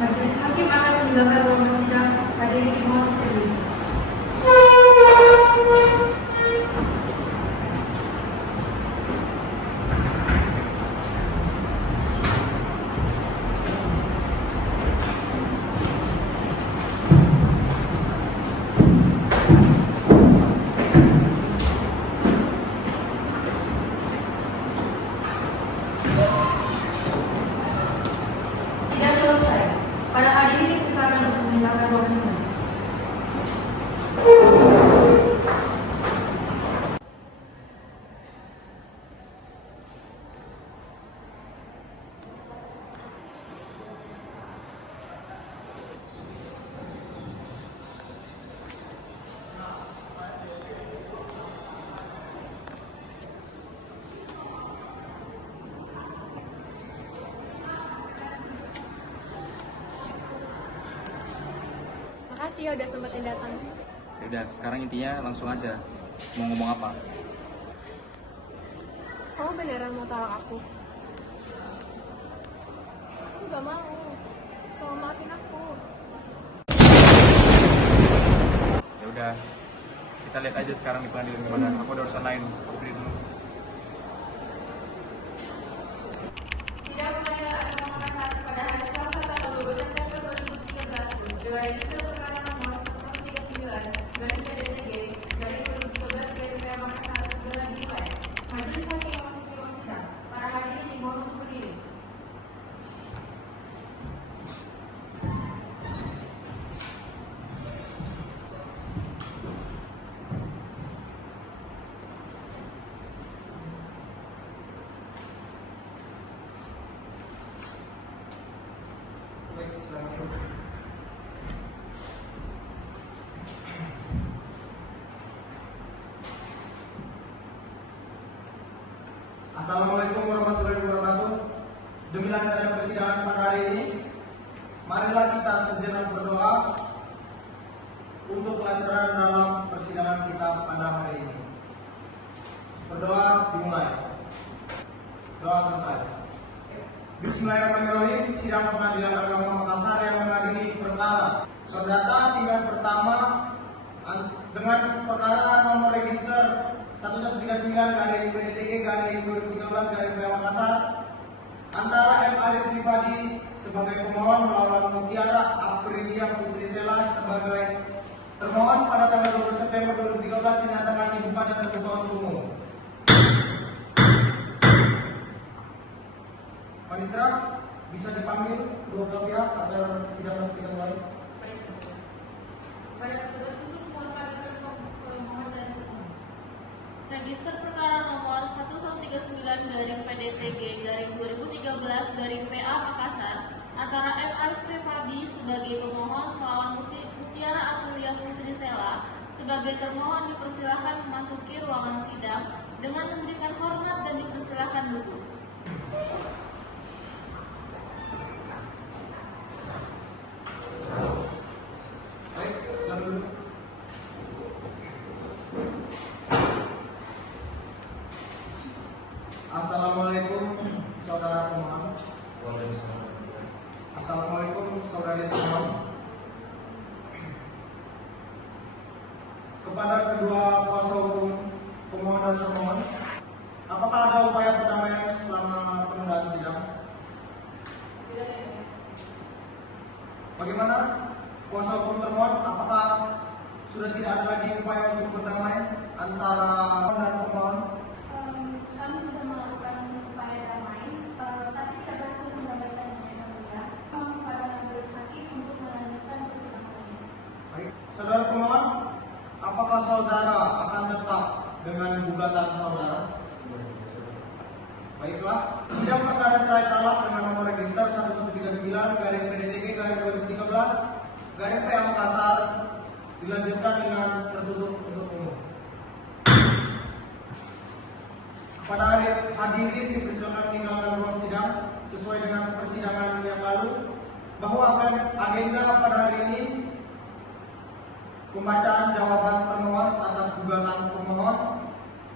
Majelis hakim akan meninggalkan ruangan sidang. Hadirin dimohon berdiri. Sidang selesai. Para hadirin dipersilakan untuk meninggalkan ruangan sidang. Makasih ya udah sempetin datang. Ya udah, sekarang intinya langsung aja. Mau ngomong apa? Kamu beneran mau tolak aku? Aku gak mau. Tolong maafin aku. Ya udah, kita lihat aja sekarang di pengadilan gimana. Aku ada urusan lain. Aku beli dulu. Sidang pengadilan agama Makassar pada hari Selasa tanggal 12 September 2013 dengan register perkara nomor 139/PDTG/2013/PA Makassar segera dimulai. Majelis hakim memasuki ruang sidang. Para hadirin dimohon untuk berdiri. Assalamualaikum warahmatullahi wabarakatuh. Demi lancarnya persidangan pada hari ini, marilah kita sejenak berdoa untuk kelancaran dalam persidangan kita pada hari ini. Berdoa dimulai. Doa selesai. Bismillahirrahmanirrahim. Sidang Pengadilan Agama Makassar yang mengadili perkara perdata tingkat pertama dengan perkara nomor register 1139/PDTG/2013/PA Makassar antara M. Arif Rifadi sebagai pemohon melawan Mutiara Aprilia Putri Sela sebagai termohon pada tanggal 20 September 2013 dinyatakan dibuka dan terbuka untuk umum. Panitera bisa dipanggil dua belah pihak agar sidang kita mulai. Pada petugas khusus mohon panggilkan pemohon dan pemohon. Register perkara nomor 1139/PDTG/2013/PA Makassar antara M. Arif Rifadi sebagai pemohon melawan Mutiara Aprilia Putri Sela sebagai termohon dipersilakan memasuki ruangan sidang dengan memberikan hormat dan dipersilakan duduk. Baik, dulu. Assalamualaikum saudara pemohon. Assalamualaikum saudari pemohon. Kepada kedua kuasa hukum pemohon dan termohon, apakah ada upaya perdamaian selama penundaan sidang? Bagaimana kuasa hukum termohon? Apakah sudah tidak ada lagi upaya untuk berdamai antara pemohon dan pemohon? Kami sudah melakukan upaya damai, tapi tidak berhasil mendamaikannya, yang mulia. Mohon kepada majelis hakim untuk melanjutkan persidangan ini. Baik, saudara pemohon, apakah saudara akan tetap dengan gugatan saudara? Baiklah, sidang perkara cerai talak dengan nomor register 1139/PDTG/2013/PA Makassar dilanjutkan dengan tertutup untuk umum. Kepada hadirin dipersilakan meninggalkan ruang sidang sesuai dengan persidangan yang lalu, bahwa agenda pada hari ini pembacaan jawaban termohon atas gugatan pemohon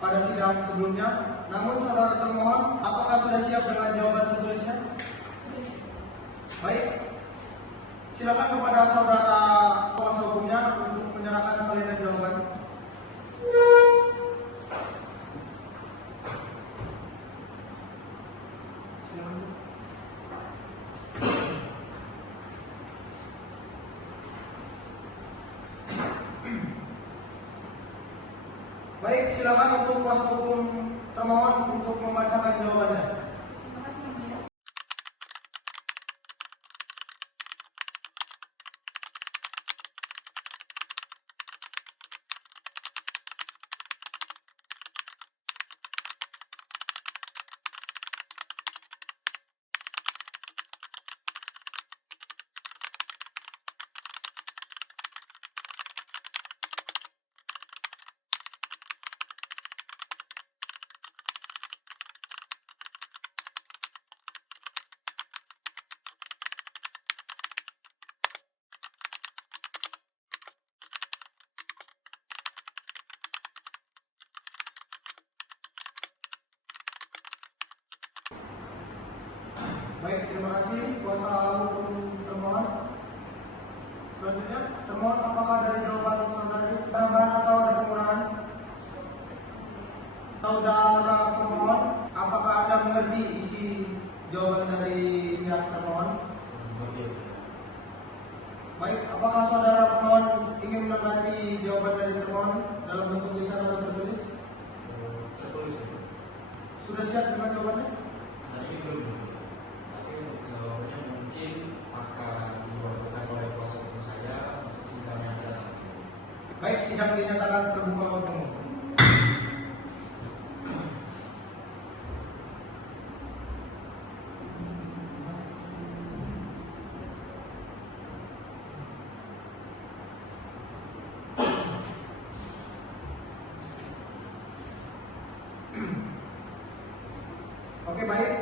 pada sidang sebelumnya. Namun saudara termohon, apakah sudah siap dengan jawaban tertulisnya? Baik, silakan kepada saudara kuasa hukumnya untuk menyerahkan salinan jawaban. Baik, silakan untuk kuasa hukum termohon untuk membacakan jawabannya. Terima kasih, Yang Mulia. Baik, terima kasih kuasa hukum termohon. Selanjutnya, termohon, apakah dari jawaban saudari tambahan atau ada pengurangan? Saudara pemohon, apakah Anda mengerti isi jawaban dari pihak termohon? Baik, apakah saudara pemohon ingin menanggapi jawaban dari termohon dalam bentuk tulisan atau tertulis? Tertulis. Sudah siap dengan jawabannya? Saat ini belum. Tapi untuk jawabannya mungkin akan dilakukan oleh kuasa hukum saya untuk sidang yang akan datang. Baik, sidang dinyatakan terbuka untuk umum. Oke, baik.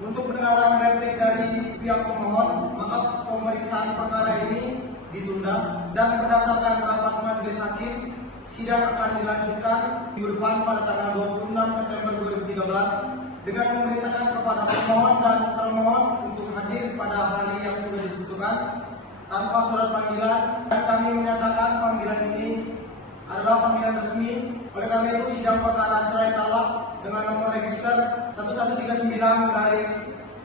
Untuk pendengaran replik dari pihak pemohon, maka pemeriksaan perkara ini ditunda dan berdasarkan rapat majelis hakim, sidang akan dilanjutkan minggu depan pada tanggal 26 September 2013 dengan memerintahkan kepada pemohon dan termohon untuk hadir pada hari yang sudah ditentukan tanpa surat panggilan, dan kami menyatakan panggilan ini adalah panggilan resmi. Oleh karena itu, sidang perkara cerai talak dengan nomor register 1139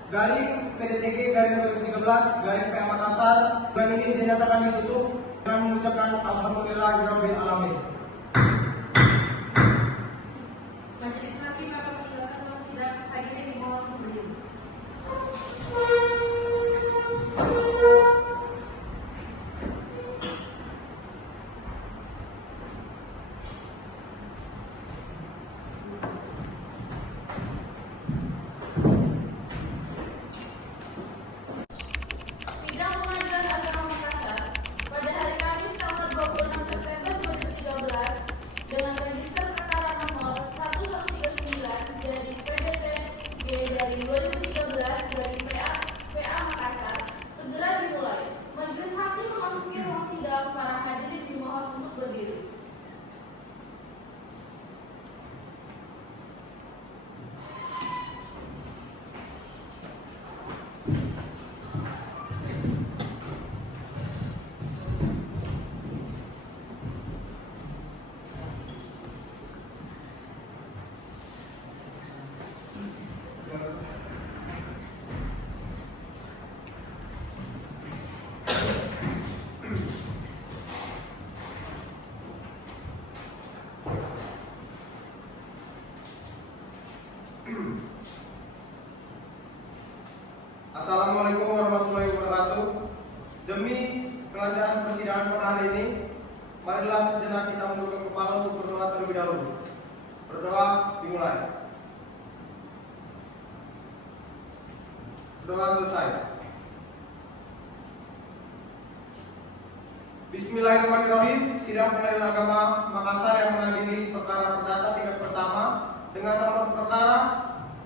garing PDTG garing 2013 garing PA Makassar, dan ini dinyatakan ditutup dengan mengucapkan alhamdulillahirabbil alamin. Majelis hakim akan meninggalkan ruang sidang. Hadirin dimohon berdiri. Sidang Pengadilan Agama Makassar pada hari Kamis tanggal 26 September 2013 dengan register perkara nomor 1139 dari PDT G dari 2013 dari PA Makassar segera dimulai. Majelis hakim memasuki ruang sidang. Para hadirin dimohon untuk berdiri. Assalamualaikum warahmatullahi wabarakatuh. Demi kelancaran persidangan pada hari ini, marilah sejenak kita menundukkan kepala untuk berdoa terlebih dahulu. Berdoa dimulai. Doa selesai. Bismillahirrahmanirrahim. Sidang Pengadilan Agama Makassar yang mengadili perkara perdata tingkat pertama dengan nomor perkara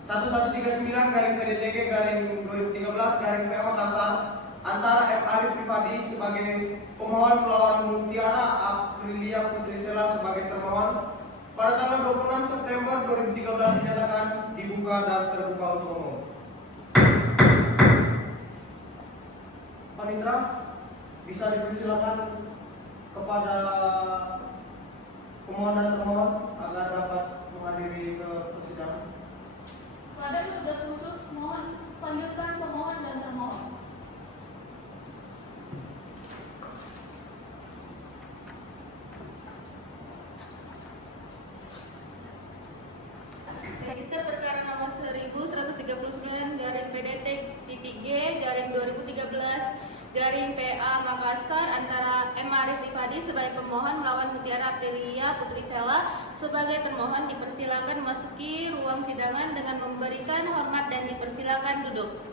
1139 garing PDTG garing 2013 garing PA Makassar antara M. Arif Rifadi sebagai pemohon melawan Mutiara Aprilia Putri Sela sebagai termohon pada tanggal 26 September 2013 dinyatakan dibuka dan terbuka untuk umum. Panitra, bisa dipersilakan kepada pemohon dan termohon agar dapat menghadiri ke persidangan. Kepada petugas khusus, mohon panggilkan pemohon dan termohon. Register perkara nomor 1139-PDT-G-2013 PA Makassar antara M. Arif Rifadi sebagai pemohon melawan Mutiara Aprilia Putri Sela sebagai termohon dipersilakan memasuki ruang sidangan dengan memberikan hormat dan dipersilakan duduk.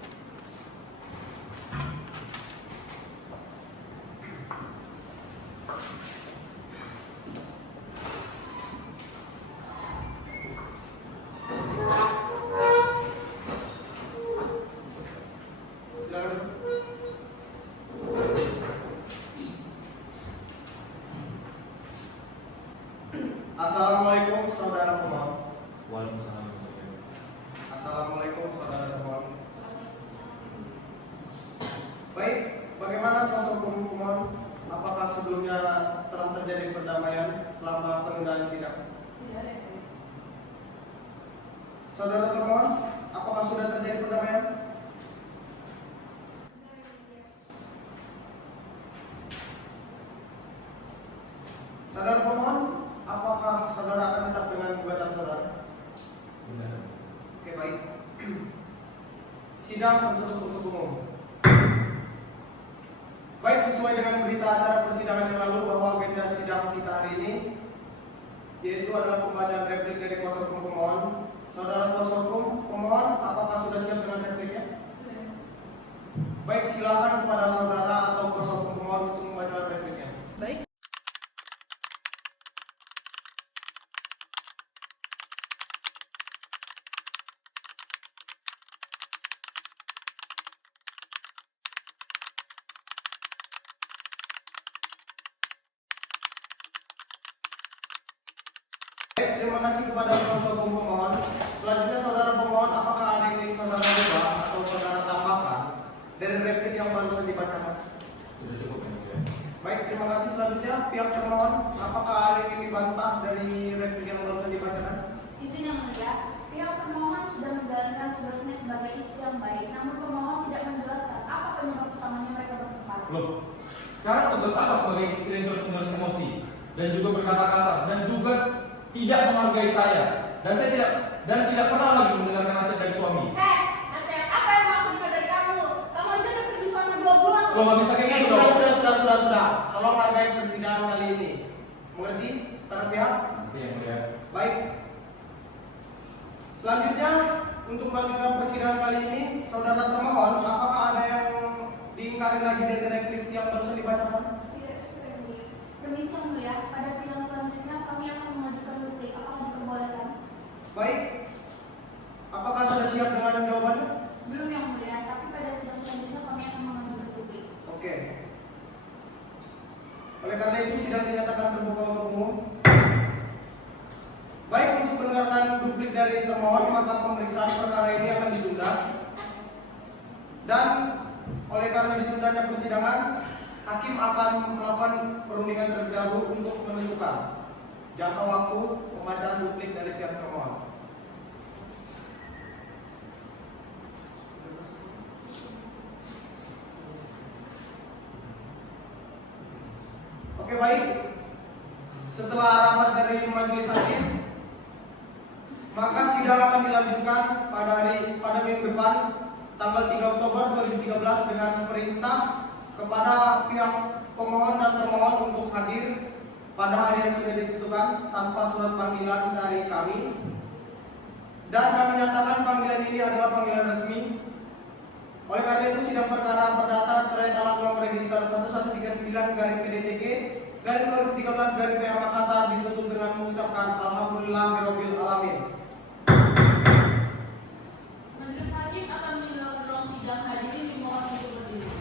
Assalamualaikum saudara pemohon. Waalaikumsalam. Assalamualaikum saudara pemohon. Baik, bagaimana kuasa hukum pemohon? Apakah sebelumnya telah terjadi perdamaian selama penundaan sidang? Saudara termohon, apakah sudah terjadi perdamaian? Saudara pemohon, apakah saudara akan tetap dengan gugatan saudara? Benar. Oke, baik. Sidang tertutup untuk umum. Baik, sesuai dengan berita acara persidangan yang lalu bahwa agenda sidang kita hari ini yaitu adalah pembacaan replik dari kuasa hukum pemohon. Saudara kuasa hukum pemohon, apakah sudah siap dengan repliknya? Sudah. Baik, silakan kepada saudara atau kuasa hukum pemohon untuk membaca repliknya. Baik. Terima kasih kepada kuasa hukum pemohon. Selanjutnya saudara pemohon, apakah ada yang ingin saudara ubah atau saudara tambahkan dari replik yang barusan dibacakan? Sudah cukup ya, Bu, ya? Baik, terima kasih. Selanjutnya pihak termohon, apakah ada yang ingin dibantah dari replik yang barusan dibacakan? Izin yang mulia, pihak termohon sudah menjalankan tugasnya sebagai istri yang baik, namun pemohon tidak menjelaskan apa penyebab utamanya mereka bertengkar. Loh, sekarang tugas apa sebagai istri yang terus-menerus emosi dan juga berkata kasar dan juga tidak menghargai saya dan tidak pernah lagi mendengarkan nasihat dari suami. Nasihat apa yang mau aku dengar dari kamu? Kamu aja udah pergi selama 2 bulan. Lo nggak bisa kayak gitu dong. Sudah. Tolong hargai persidangan kali ini. Mengerti para pihak? Nanti yang mulia. Baik. Selanjutnya untuk melanjutkan persidangan kali ini, saudara termohon, apakah ada yang diingkari lagi dari replik yang barusan dibacakan? Tidak, yang mulia. Permisi yang mulia, pada sidang selanjutnya kami akan mengajukan duplik. Apakah diperbolehkan? Baik. Apakah sudah siap dengan jawabannya? Belum yang mulia, tapi pada sidang selanjutnya kami akan mengajukan duplik. Oke. Oleh karena itu sidang dinyatakan terbuka untuk umum. Baik, untuk mendengarkan duplik dari termohon, maka pemeriksaan perkara ini akan ditunda. Dan oleh karena ditundanya persidangan, hakim akan melakukan perundingan terlebih dahulu untuk menentukan jangka waktu pembacaan duplik dari pihak termohon. Oke, baik. Setelah rapat dari majelis hakim, maka sidang akan dilanjutkan pada minggu depan tanggal 3 Oktober 2013 dengan perintah kepada pihak pemohon dan termohon untuk hadir pada hari yang sudah ditentukan tanpa surat panggilan dari kami. Dan kami nyatakan panggilan ini adalah panggilan resmi. Oleh karena itu sidang perkara perdata cerai talak nomor register 1139-PDTG-2013 PA Makassar ditutup dengan mengucapkan alhamdulillahirabbil alamin. Majelis hakim akan meninggalkan ruang sidang. Hadirin dimohon untuk berdiri.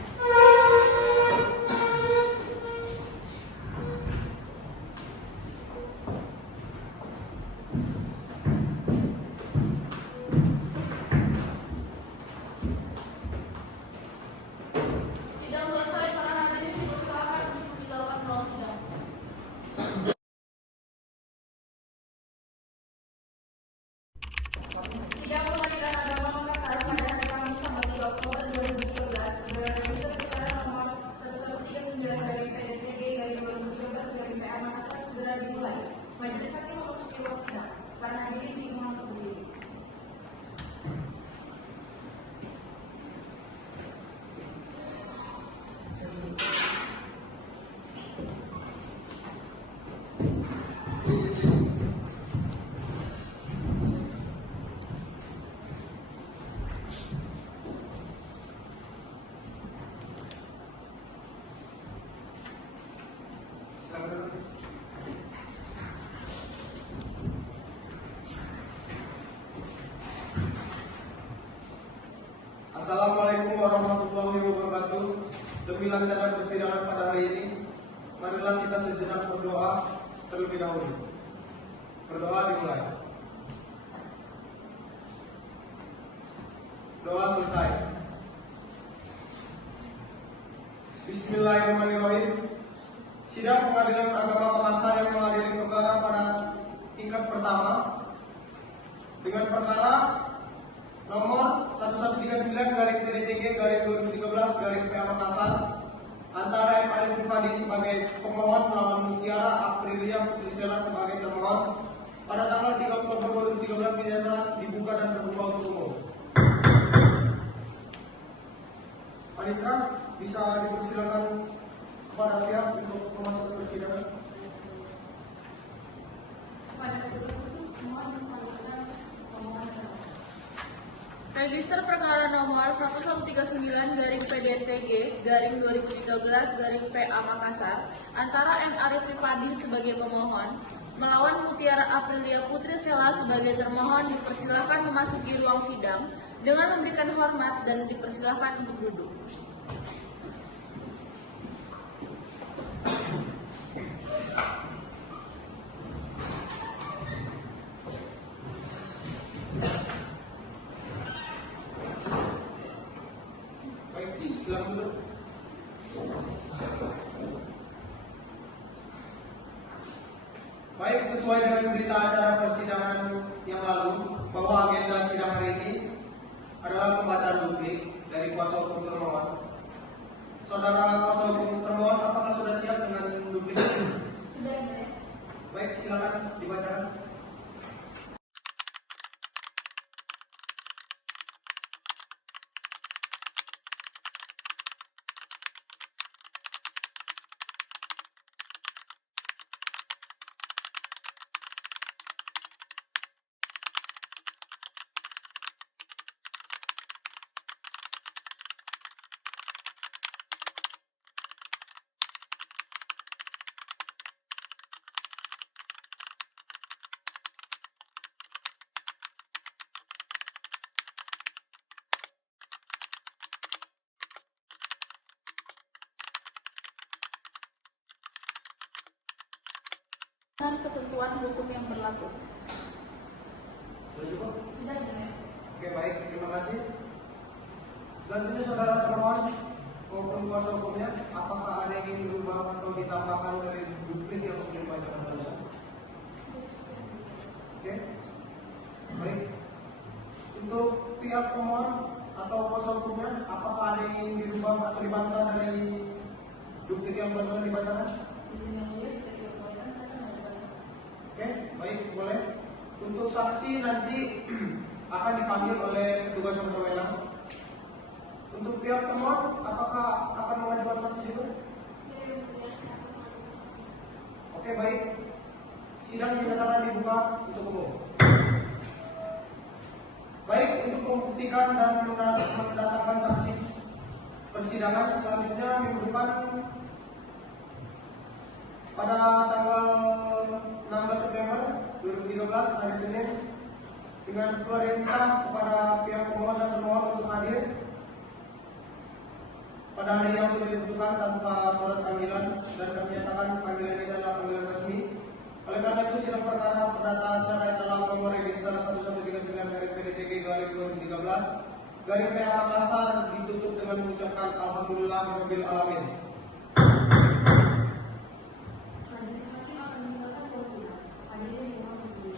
dengan cara persidangan pada hari ini, marilah kita sejenak berdoa terlebih dahulu. Berdoa dimulai. Doa selesai. Bismillahirrahmanirrahim. Sidang Pengadilan Agama Makassar yang mengadili perkara pada tingkat pertama dengan perkara nomor 1139/PDTG/2013/PA Makassar antara M. Arif Rifadi sebagai pemohon melawan Mutiara Aprilia Putrisela sebagai termohon pada tanggal 3 Oktober 2013 dinyatakan dibuka dan terbuka untuk umum. Panitra, bisa dipersilakan kepada pihak untuk memasuki persidangan. Kepada petugas khusus, mohon menghadirkan pemohon. Register perkara nomor 1139/PDTG/2013/PA Makassar antara M. Arif Rifadi sebagai pemohon melawan Mutiara Aprilia Putrisela sebagai termohon dipersilakan memasuki ruang sidang dengan memberikan hormat dan dipersilakan untuk duduk. Baik, silakan duduk. Baik, sesuai dengan berita acara persidangan yang lalu bahwa agenda sidang hari ini adalah pembacaan duplik dari kuasa hukum termohon. Saudara kuasa hukum termohon, apakah sudah siap dengan duplik ini? Sudah, ya. Baik, silakan dibacakan. Dengan ketentuan hukum yang berlaku. Sudah cukup? Sudah, ya. Oke, baik, terima kasih. Selanjutnya saudara termohon maupun kuasa hukumnya, apakah ada yang ingin dirubah atau ditambahkan dari duplik yang sudah dibacakan barusan? Oke, baik. Untuk pihak pemohon atau kuasa hukumnya, apakah ada yang ingin dirubah atau dibantah dari duplik yang barusan dibacakan? Oke, baik, boleh. Untuk saksi nanti akan dipanggil oleh petugas yang berwenang. Untuk pihak termohon, apakah akan mengajukan saksi juga? Oke, baik. Sidang dinyatakan dibuka untuk umum. Baik, untuk membuktikan dan mendatangkan saksi persidangan selanjutnya minggu depan pada tanggal 16 September 2013 hari Senin dengan perintah kepada pihak pemohon dan termohon untuk hadir pada hari yang sudah ditentukan tanpa surat panggilan dan kami nyatakan panggilan ini adalah panggilan resmi. Oleh karena itu sidang perkara perdata acara dalam nomor register 1139/PDTG/2013/PA Makassar ditutup dengan mengucapkan alhamdulillahirabbil alamin. Majelis hakim akan menggunakan ruang sidang. Hadirin dimohon berdiri.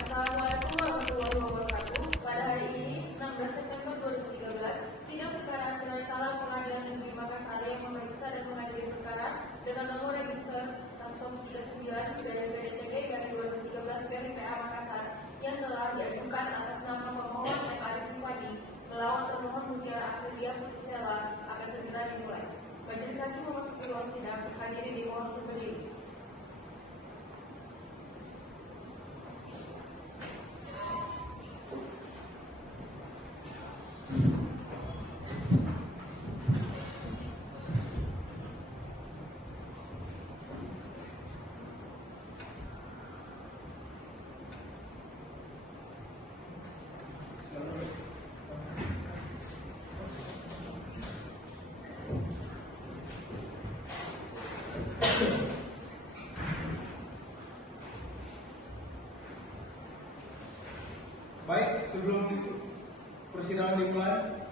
Assalamualaikum warahmatullahi wabarakatuh. Pada hari ini, 16 September 2013, sidang perkara acara dalam Pengadilan Negeri Makassar yang memeriksa dan mengadili perkara dengan nomor register 139/PDTG/2013/PA Makassar yang telah diajukan atas nama pemohon M. Arif Rifadi melawan termohon Mutiara Aprilia Putrisela akan segera dimulai. Majelis hakim memasuki ruang sidang. Hadirin dimohon untuk berdiri. Baik, sebelum persidangan dimulai,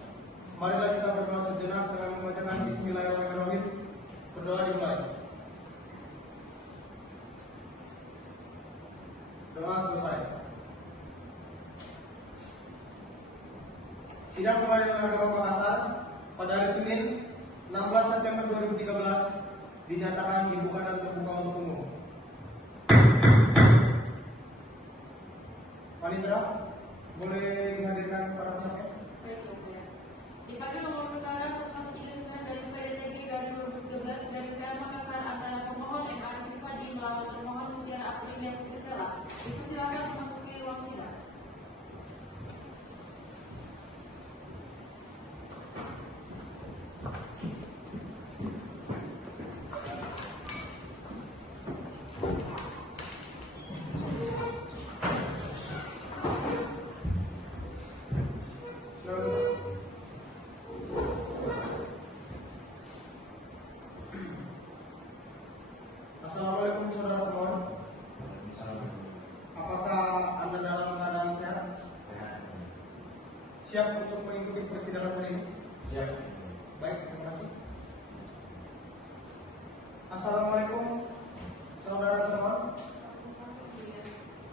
marilah kita berdoa sejenak dengan membacakan Bismillahirrahmanirrahim. Berdoa dimulai. Doa selesai. Sidang Pengadilan Agama Makassar pada hari Senin 16 September 2013 dinyatakan dibuka dan terbuka untuk umum. Panitera, boleh dihadirkan para penasihat? Baik, ya mulia. Dipanggil nomor perkara 1139 dari PDTG dari 2013 dari PN Makassar antara pemohon M. Arif Rifadi melawan termohon Mutiara Aprilia Putri Sela. Dipersilakan memasuki ruang sidang. Assalamualaikum saudara pemohon. Apakah Anda dalam keadaan sehat? Sehat. Siap untuk mengikuti persidangan hari ini? Siap. Baik, terima kasih. Assalamualaikum saudara pemohon.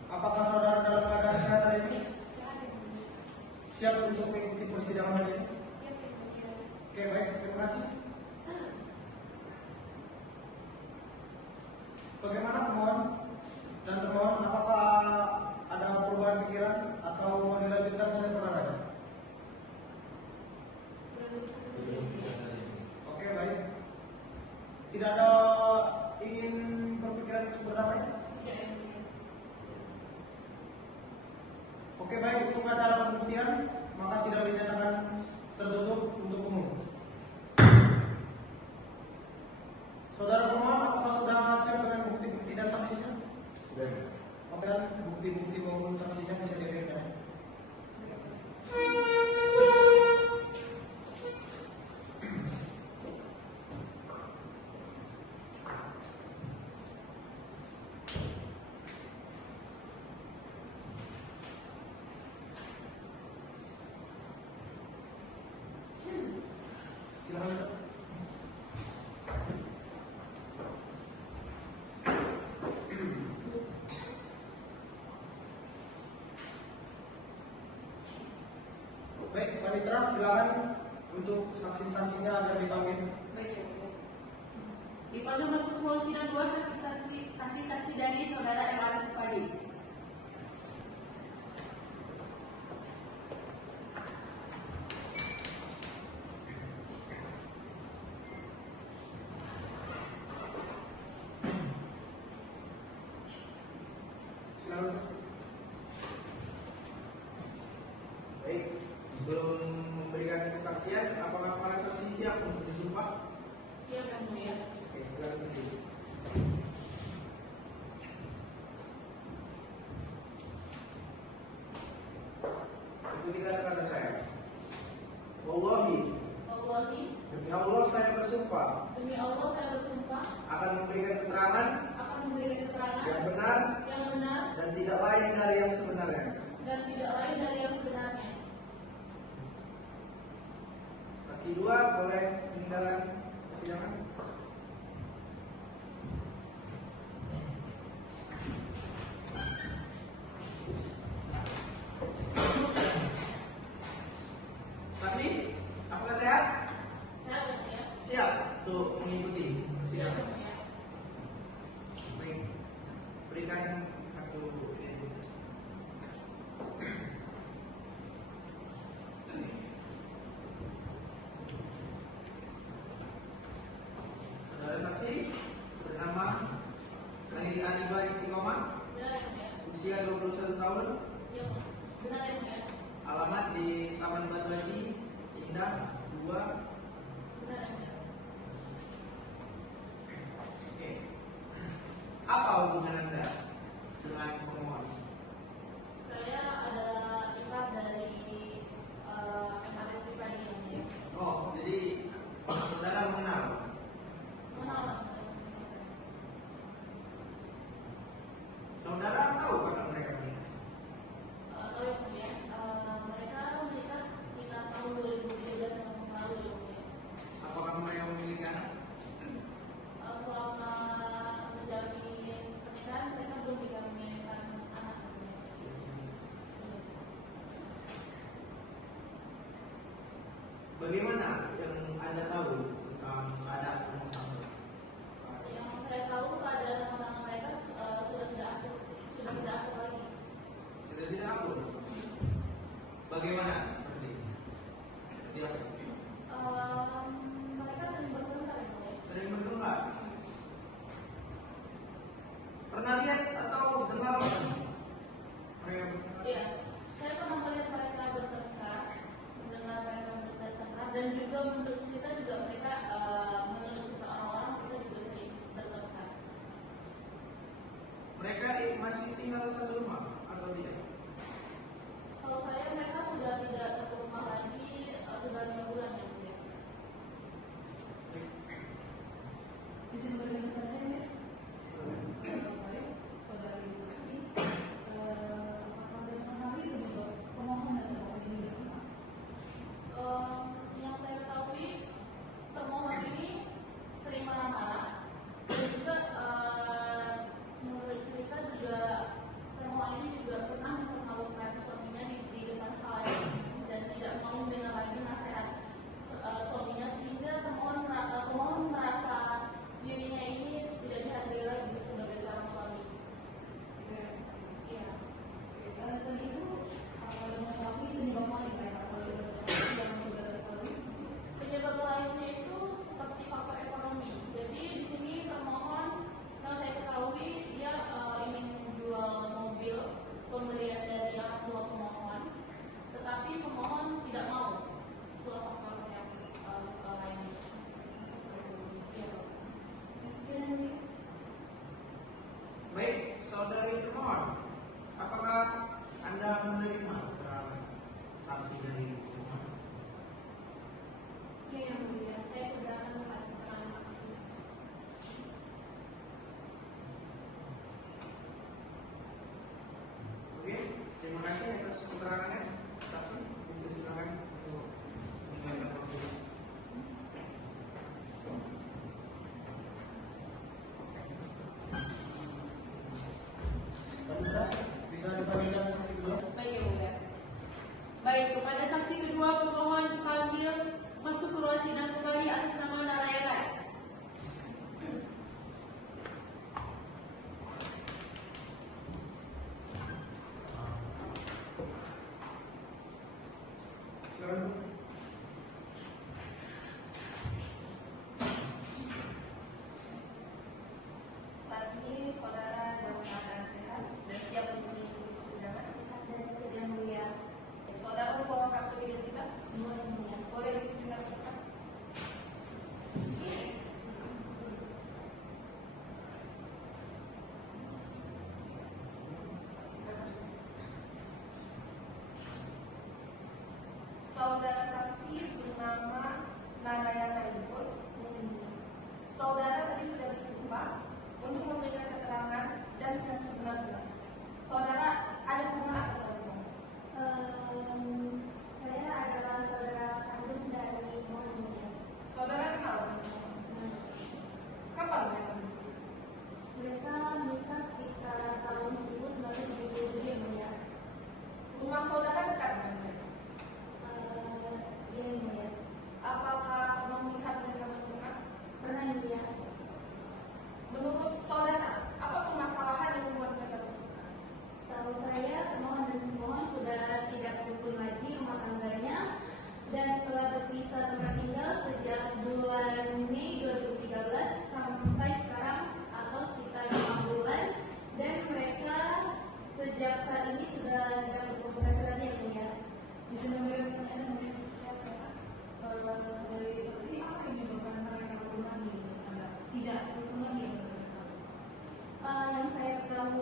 Apakah saudara dalam keadaan sehat hari ini? Siap untuk mengikuti persidangan hari ini? Oke, baik, terima kasih. Bagaimana pemohon dan termohon, apakah ada perubahan pikiran atau mau dilanjutkan saja perkara? Oke, baik. Tidak ada ingin berpikiran untuk berdamai? Oke, baik. Untuk acara pembuktian, maka sidang dinyatakan tertutup untuk umum. Saudara pemohon, apakah sudah siap dengan bukti-bukti dan saksinya? Sudah. Oke, bukti-bukti maupun saksinya bisa dikirimkan. Silakan. Baik, Panitera, silakan untuk saksi-saksinya agar dipanggil. Baik, ya mulia. Dipanggil masuk ruang sidang 2 saksi-saksi dari saudara M. Arif Rifadi. Silakan. Baik, sebelum memberikan kesaksian, apakah para saksi siap untuk disumpah? Siap, ya mulia. Oke, silakan berdiri. Ikuti kata-kata saya. Wallahi, Wallahi, demi Allah saya bersumpah demi Allah saya bersumpah akan memberikan keterangan akan memberikan keterangan yang benar yang benar dan tidak lain dari yang sebenarnya. dan tidak lain dari yang sebenarnya. Saksi 2 boleh meninggalkan persidangan. Saksi, apakah sehat? Saya ada ya. Siap untuk mengikuti Siap persidangan. ya. Baik, berikan kartu identitas. Saudara saksi bernama Lahiri Aniba Istiqomah, Benar ya. usia 21 tahun, Ya, benar ya. alamat di Taman Batu Haji, Indah 2. Benar ya. Oke. Apa hubungan Anda dengan pemohon? Saya adalah ipar dari M. Arif Rifadi yang mulia. Oh, jadi saudara mengenal. Mengenal.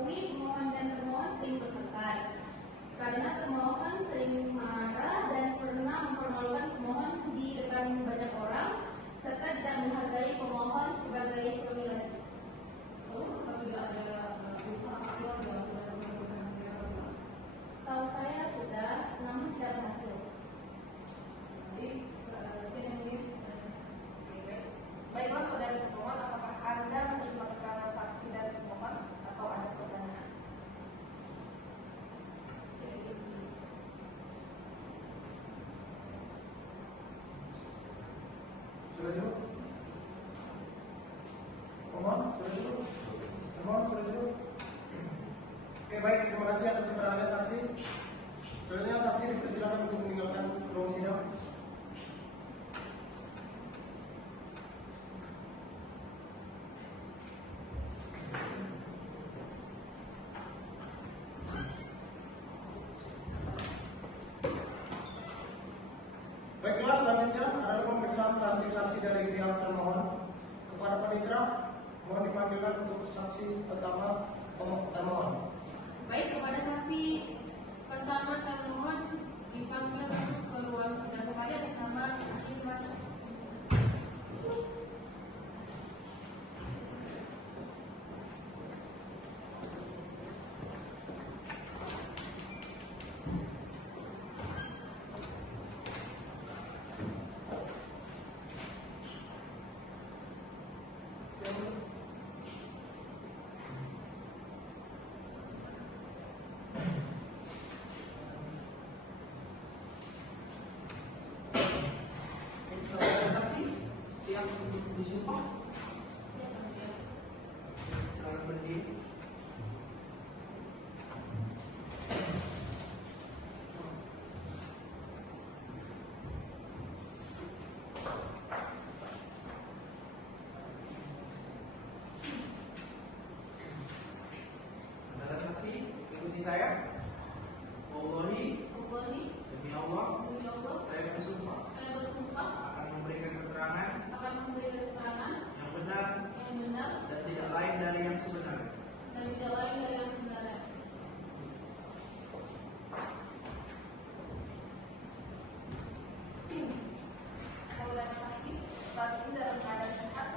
diketahui pemohon dan termohon sering bertengkar karena termohon sering marah dan pernah mempermalukan pemohon di depan banyak orang serta tidak menghargai pemohon sebagai suami lagi. Sudah ada usaha keluarga dalam melakukan dialog. Setahu saya sudah, namun tidak berhasil. Baiklah saudara pemohon, apakah Anda menerima keterangan saksi dan pemohon atau ada pertanyaan? Sudah cukup? Pemohon, sudah cukup? Pemohon, sudah cukup? Oke, baik, terima kasih atas keterangan saksi. Selanjutnya saksi dipersilakan untuk meninggalkan ruang sidang. Baiklah, selanjutnya adalah pemeriksaan saksi-saksi dari pihak termohon. Kepada panitera, mohon dipanggilkan untuk saksi pertama termohon. Baik, kepada saksi pertama termohon dipanggil masuk ke ruang sidang kembali atas nama Hashim Rashid. Saksi siap untuk disumpah. Silakan berdiri. Saudara saksi, ikuti saya. Wallahi, demi Allah, saya bersumpah akan memberikan keterangan yang benar dan tidak lain dari yang sebenarnya. Saudara saksi saat ini dalam keadaan sehat,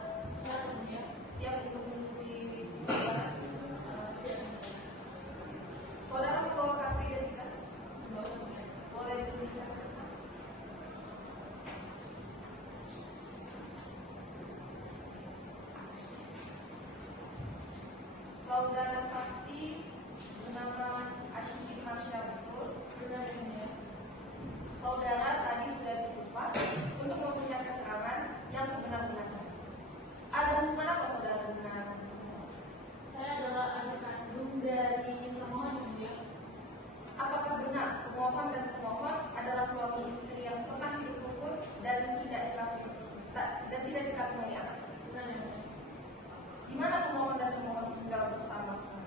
siap untuk mengikuti pembicaraan. Saudara membawa kartu identitas, boleh ditunjukkan. Saudara saksi bernama Ashiki Harsha, betul? Benar, yang mulia. Saudara tadi sudah disumpah untuk memberikan keterangan yang sebenar-benarnya. Ada hubungan apa saudara dengan Saya adalah anak kandung dari termohon, yang mulia. apakah benar pemohon dan termohon adalah suami istri yang pernah hidup rukun dan tidak dikatakan anak? Benar, yang mulia. Di mana pemohon dan termohon tinggal bersama sekarang?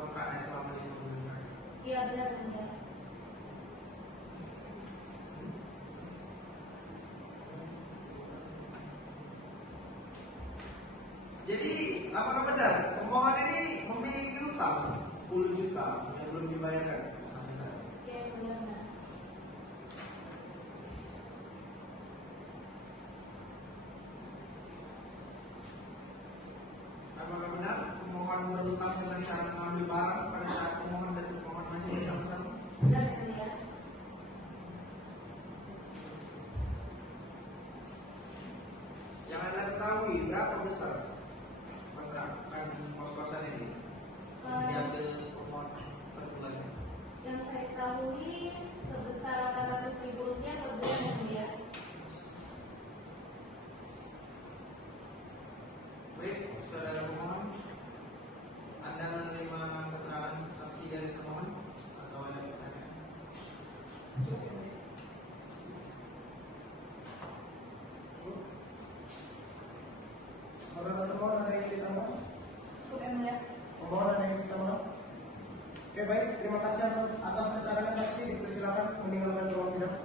kontraknya selama 5 bulan? Iya benar Anda. Jadi, apakah benar pemohon ini memiliki utang 10 juta yang belum dibayarkan sampai saat ini? Iya benar. Apakah benar pemohon berutang dengan cara mengambil barang pada saat pemohon dan pemohon masih bersama-sama? Benar Anda. Yang Anda ketahui berapa besar kontrakan kos-kosan ini yang diambil pemohon per bulan? Yang saya ketahui sebesar 800.000 rupiah per bulan ya Mulia. Baik, saudara pemohon, Anda menerima keterangan saksi dari pemohon atau ada pertanyaan? Saudara pemohon ada yang ditambah? Cukup ya Mulia. Pemohon ada yang ditambah? Oke baik, terima kasih atas keterangan saksi. Dipersilakan meninggalkan ruang sidang.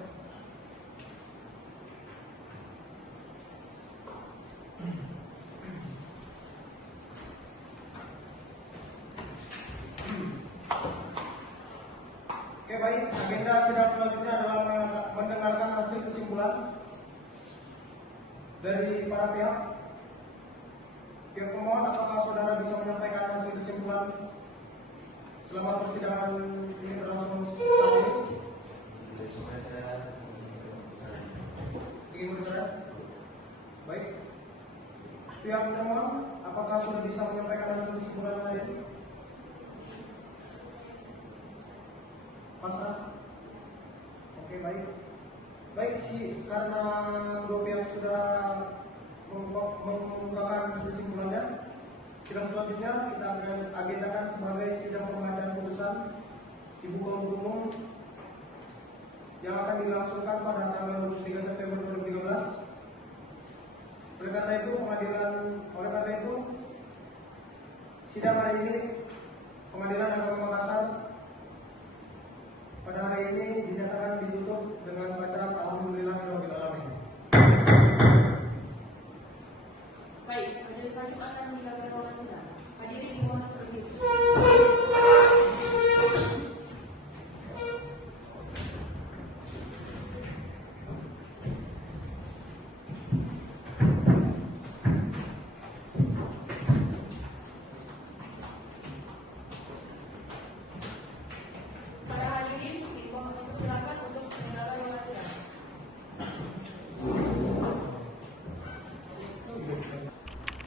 Oke baik, agenda sidang selanjutnya adalah mendengarkan hasil kesimpulan dari para pihak. Pihak pemohon, apakah saudara bisa menyampaikan hasil kesimpulan selama persidangan ini berlangsung saat ini? Ingin bersaudara? Baik. Pihak pemohon, apakah sudah bisa menyampaikan hasil kesimpulan hari ini? Pasal? Oke baik. Baik sih, karena dua pihak sudah mengungkapkan kesimpulannya, sidang selanjutnya kita akan agendakan sebagai sidang pembacaan putusan di muka umum yang akan dilangsungkan pada tanggal 23 September 2013. Oleh karena itu sidang hari ini Pengadilan Agama Makassar pada hari ini dinyatakan ditutup dengan bacaan Alhamdulillahirabbil alamin. Baik, majelis hakim akan meninggalkan ruangan sidang. Hadirin dimohon berdiri. Para hadirin dimohon dipersilakan untuk meninggalkan ruangan sidang.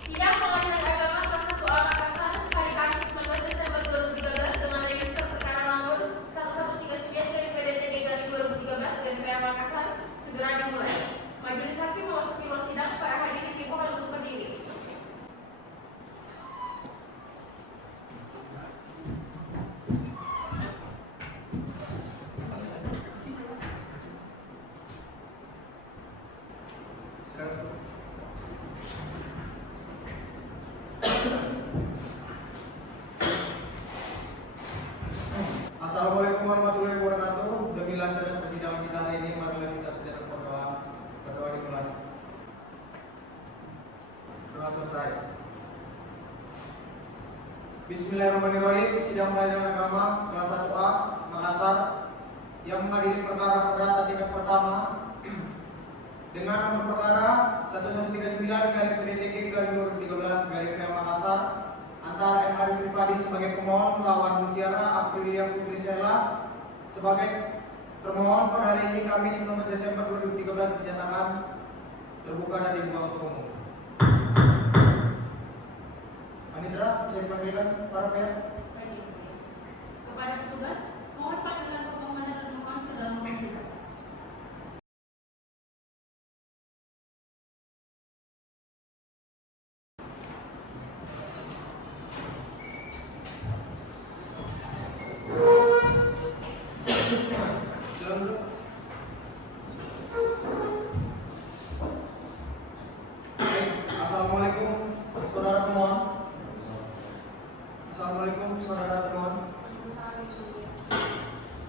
Sidang Pengadilan Agama kelas 1A Makassar hari Kamis 19 Desember 2013 dengan register perkara nomor 1139/PDTG/2013/PA Makassar segera dimulai. Majelis hakim memasuki ruang sidang. Para hadirin dimohon untuk berdiri. Assalamualaikum warahmatullahi wabarakatuh. Demi lancarnya persidangan kita hari ini, marilah kita sejenak berdoa dimulai. Doa selesai. Bismillahirrahmanirrahim. Sidang Pengadilan Agama kelas 1A Makassar yang mengadili perkara perdata tingkat pertama dengan nomor perkara 1139/PDTG/2013/PA Makassar antara M. Arif Rifadi sebagai pemohon melawan Mutiara Aprilia Putri Sela sebagai termohon pada hari ini Kamis 19 Desember 2013 dinyatakan terbuka dan dibuka untuk umum. Anitra, bisa dipanggilkan para pihak? Baik. Kepada petugas, mohon panggilkan pemohon dan termohon ke dalam ruang sidang. Assalamualaikum saudara pemohon. Assalamualaikum saudara termohon.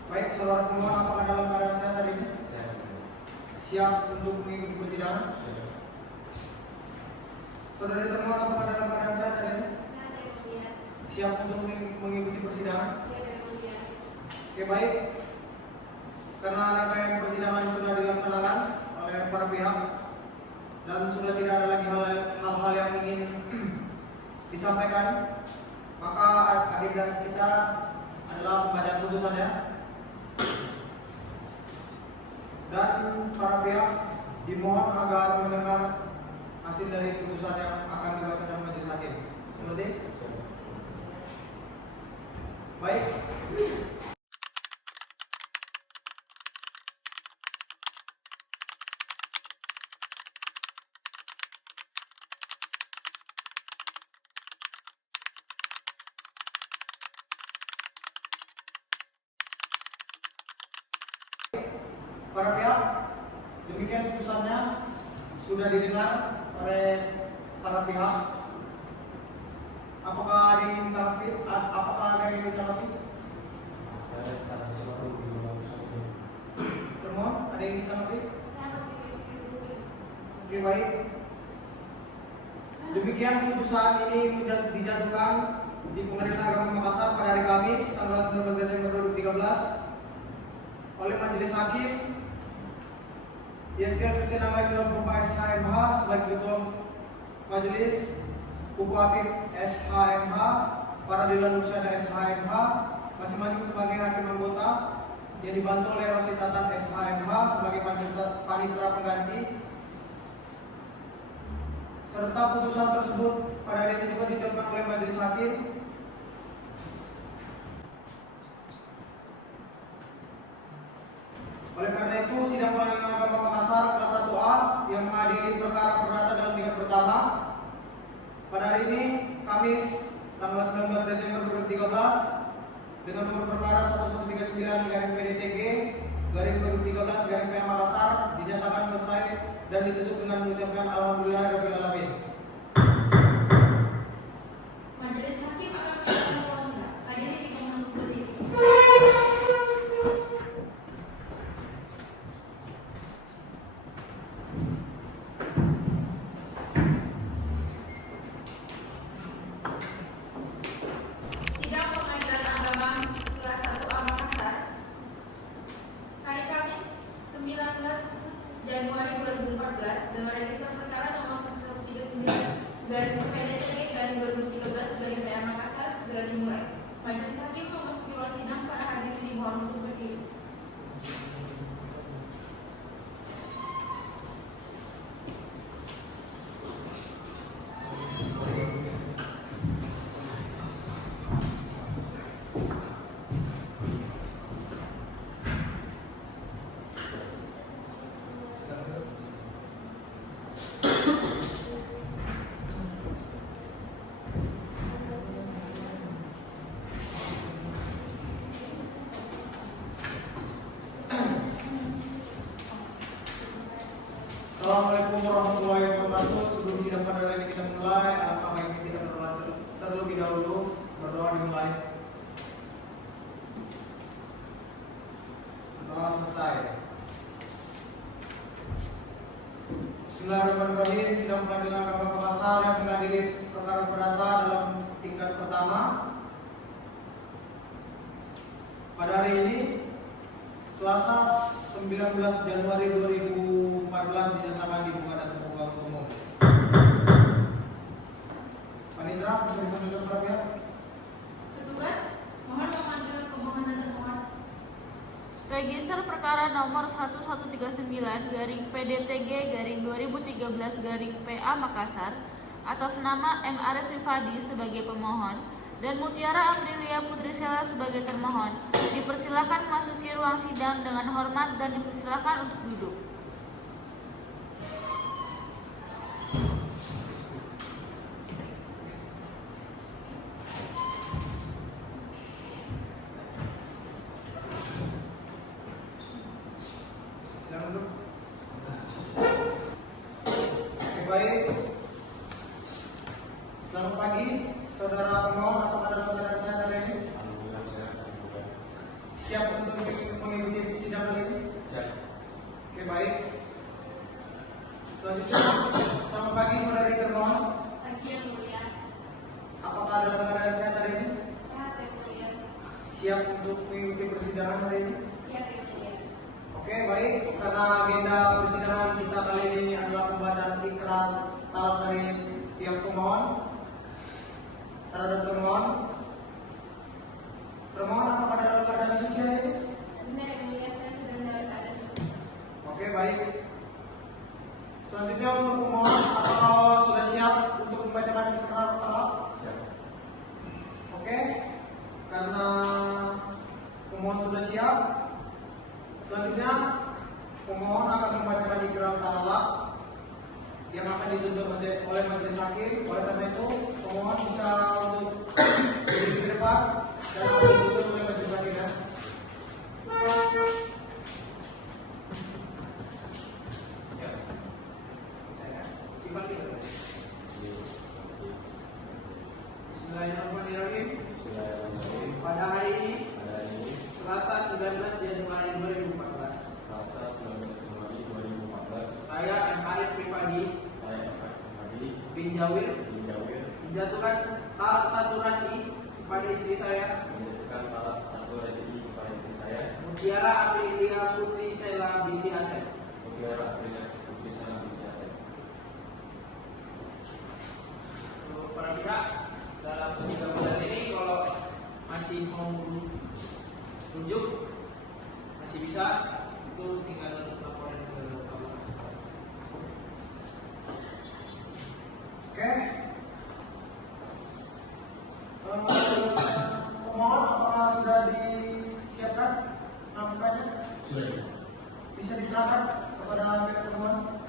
Baik, saudara termohon, apakah dalam keadaan sehat hari ini? Siap untuk mengikuti persidangan? Saudari termohon, apakah dalam keadaan sehat hari ini? Siap untuk mengikuti persidangan? Oke, baik. Karena rangkaian persidangan sudah dilaksanakan oleh para pihak dan sudah tidak ada lagi hal-hal yang ingin disampaikan, maka agenda kita adalah pembacaan putusannya. Dan para pihak dimohon agar mendengar hasil dari putusan yang akan dibacakan majelis hakim. Mengerti? Baik. Para pihak, demikian putusannya sudah didengar oleh para pihak. Apakah ada yang ditanggapi? Saya secara keseluruhan belum bisa. Termohon, ada yang ditanggapi? Oke, baik. Demikian putusan ini dijatuhkan di Pengadilan Agama Makassar pada hari Kamis tanggal 19 Desember 2013 oleh Majelis Hakim Yeskel Kristina Maidula Purba SHMH sebagai Ketua Majelis, Kuku Afif SHMH, Paradilan Nusyada SHMH, masing-masing sebagai hakim anggota yang dibantu oleh Rosi Tatan SHMH sebagai panitera pengganti. Serta putusan tersebut pada hari ini juga diucapkan oleh Majelis Hakim Oleh karena itu, sidang Pengadilan Agama Makassar kelas 1A yang mengadili perkara perdata dalam tingkat pertama pada hari ini, Kamis tanggal 19 Desember 2013 dengan nomor perkara 1139/PDTG/2013/PA Makassar dinyatakan selesai dan ditutup dengan mengucapkan alhamdulillahirabbil alamin. Majelis Hakim akan melakukan wawancara. Hadirin dimohon untuk berdiri. Sidang Pengadilan Agama kelas 1A Makassar hari Kamis 19 Januari 2014 dengan register perkara nomor 1139/PDTG/2013/PA Makassar segera dimulai. Majelis Hakim memasuki ruang sidang. Para hadirin dimohon untuk berdiri. Assalamualaikum warahmatullahi wabarakatuh. Sebelum sidang pada hari ini kita mulai, alangkah baiknya kita berdoa terlebih dahulu. Berdoa dimulai. Doa selesai. Bismillahirrahmanirrahim. Sidang Pengadilan Agama Makassar yang mengadili perkara perdata dalam tingkat pertama pada hari ini, Selasa 19 Januari 2014 dinyatakan dibuka dan terbuka untuk umum. Panitera, bisa dipanggilkan para pihak? Petugas, mohon memanggil pemohon dan termohon. Register perkara nomor 1139/PDTG/2013/PA Makassar atas nama M. Arif Rifadi sebagai pemohon dan Mutiara Aprilia Putri Sela sebagai termohon dipersilakan memasuki ruang sidang dengan hormat dan dipersilakan untuk duduk. Silakan duduk. Oke, baik. Selamat pagi, saudara pemohon. Apakah dalam keadaan siap untuk mengikuti persidangan hari ini? Siap ya mulia. Oke, baik. Karena agenda persidangan kita kali ini adalah pembacaan ikrar talak dari pihak pemohon terhadap termohon. Termohon apakah dalam keadaan suci hari ini? Benar ya mulia, saya sedang dalam keadaan suci. Oke, baik. Selanjutnya untuk pemohon, apakah sudah siap untuk membacakan ikrar talak? Siap. Oke, karena pemohon sudah siap, selanjutnya pemohon akan membacakan ikrar talak yang akan dituntut oleh majelis hakim. Oleh karena itu, pemohon bisa untuk berdiri di depan dan akan dituntut oleh majelis hakim ya. Bismillahirrahmanirrahim. Pada hari ini, Selasa 19 Januari 2014, saya M. Arif Rifadi bin Jawir menjatuhkan talak satu raj'i kepada istri saya, Mutiara Aprilia Putri Sela binti Asep. Untuk para pihak dalam sidang pada ini, kalau masih mau rujuk masih bisa, itu tinggal laporan ke Bapak. Oke. Pemohon apakah sudah disiapkan nampaknya? Sudah. Bisa diserahkan kepada pihak pemohon?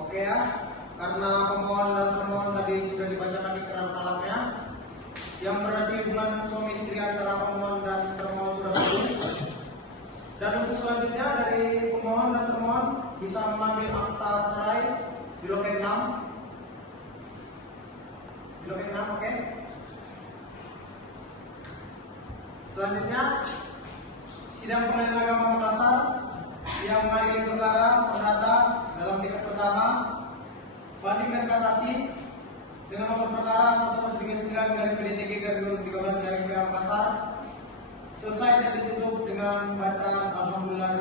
Oke ya, karena pemohon dan termohon tadi sudah dibacakan ikrar talaknya, yang berarti hubungan suami istri antara pemohon dan termohon sudah putus. Dan untuk selanjutnya dari pemohon dan termohon bisa mengambil akta cerai di loket 6. Di loket 6, oke. Selanjutnya sidang Pengadilan Agama Makassar yang mengadili perkara perdata dalam tingkat pertama banding dan kasasi dengan nomor perkara 1139/PDTG/2013/PA Makassar selesai dan ditutup dengan bacaan Alhamdulillah.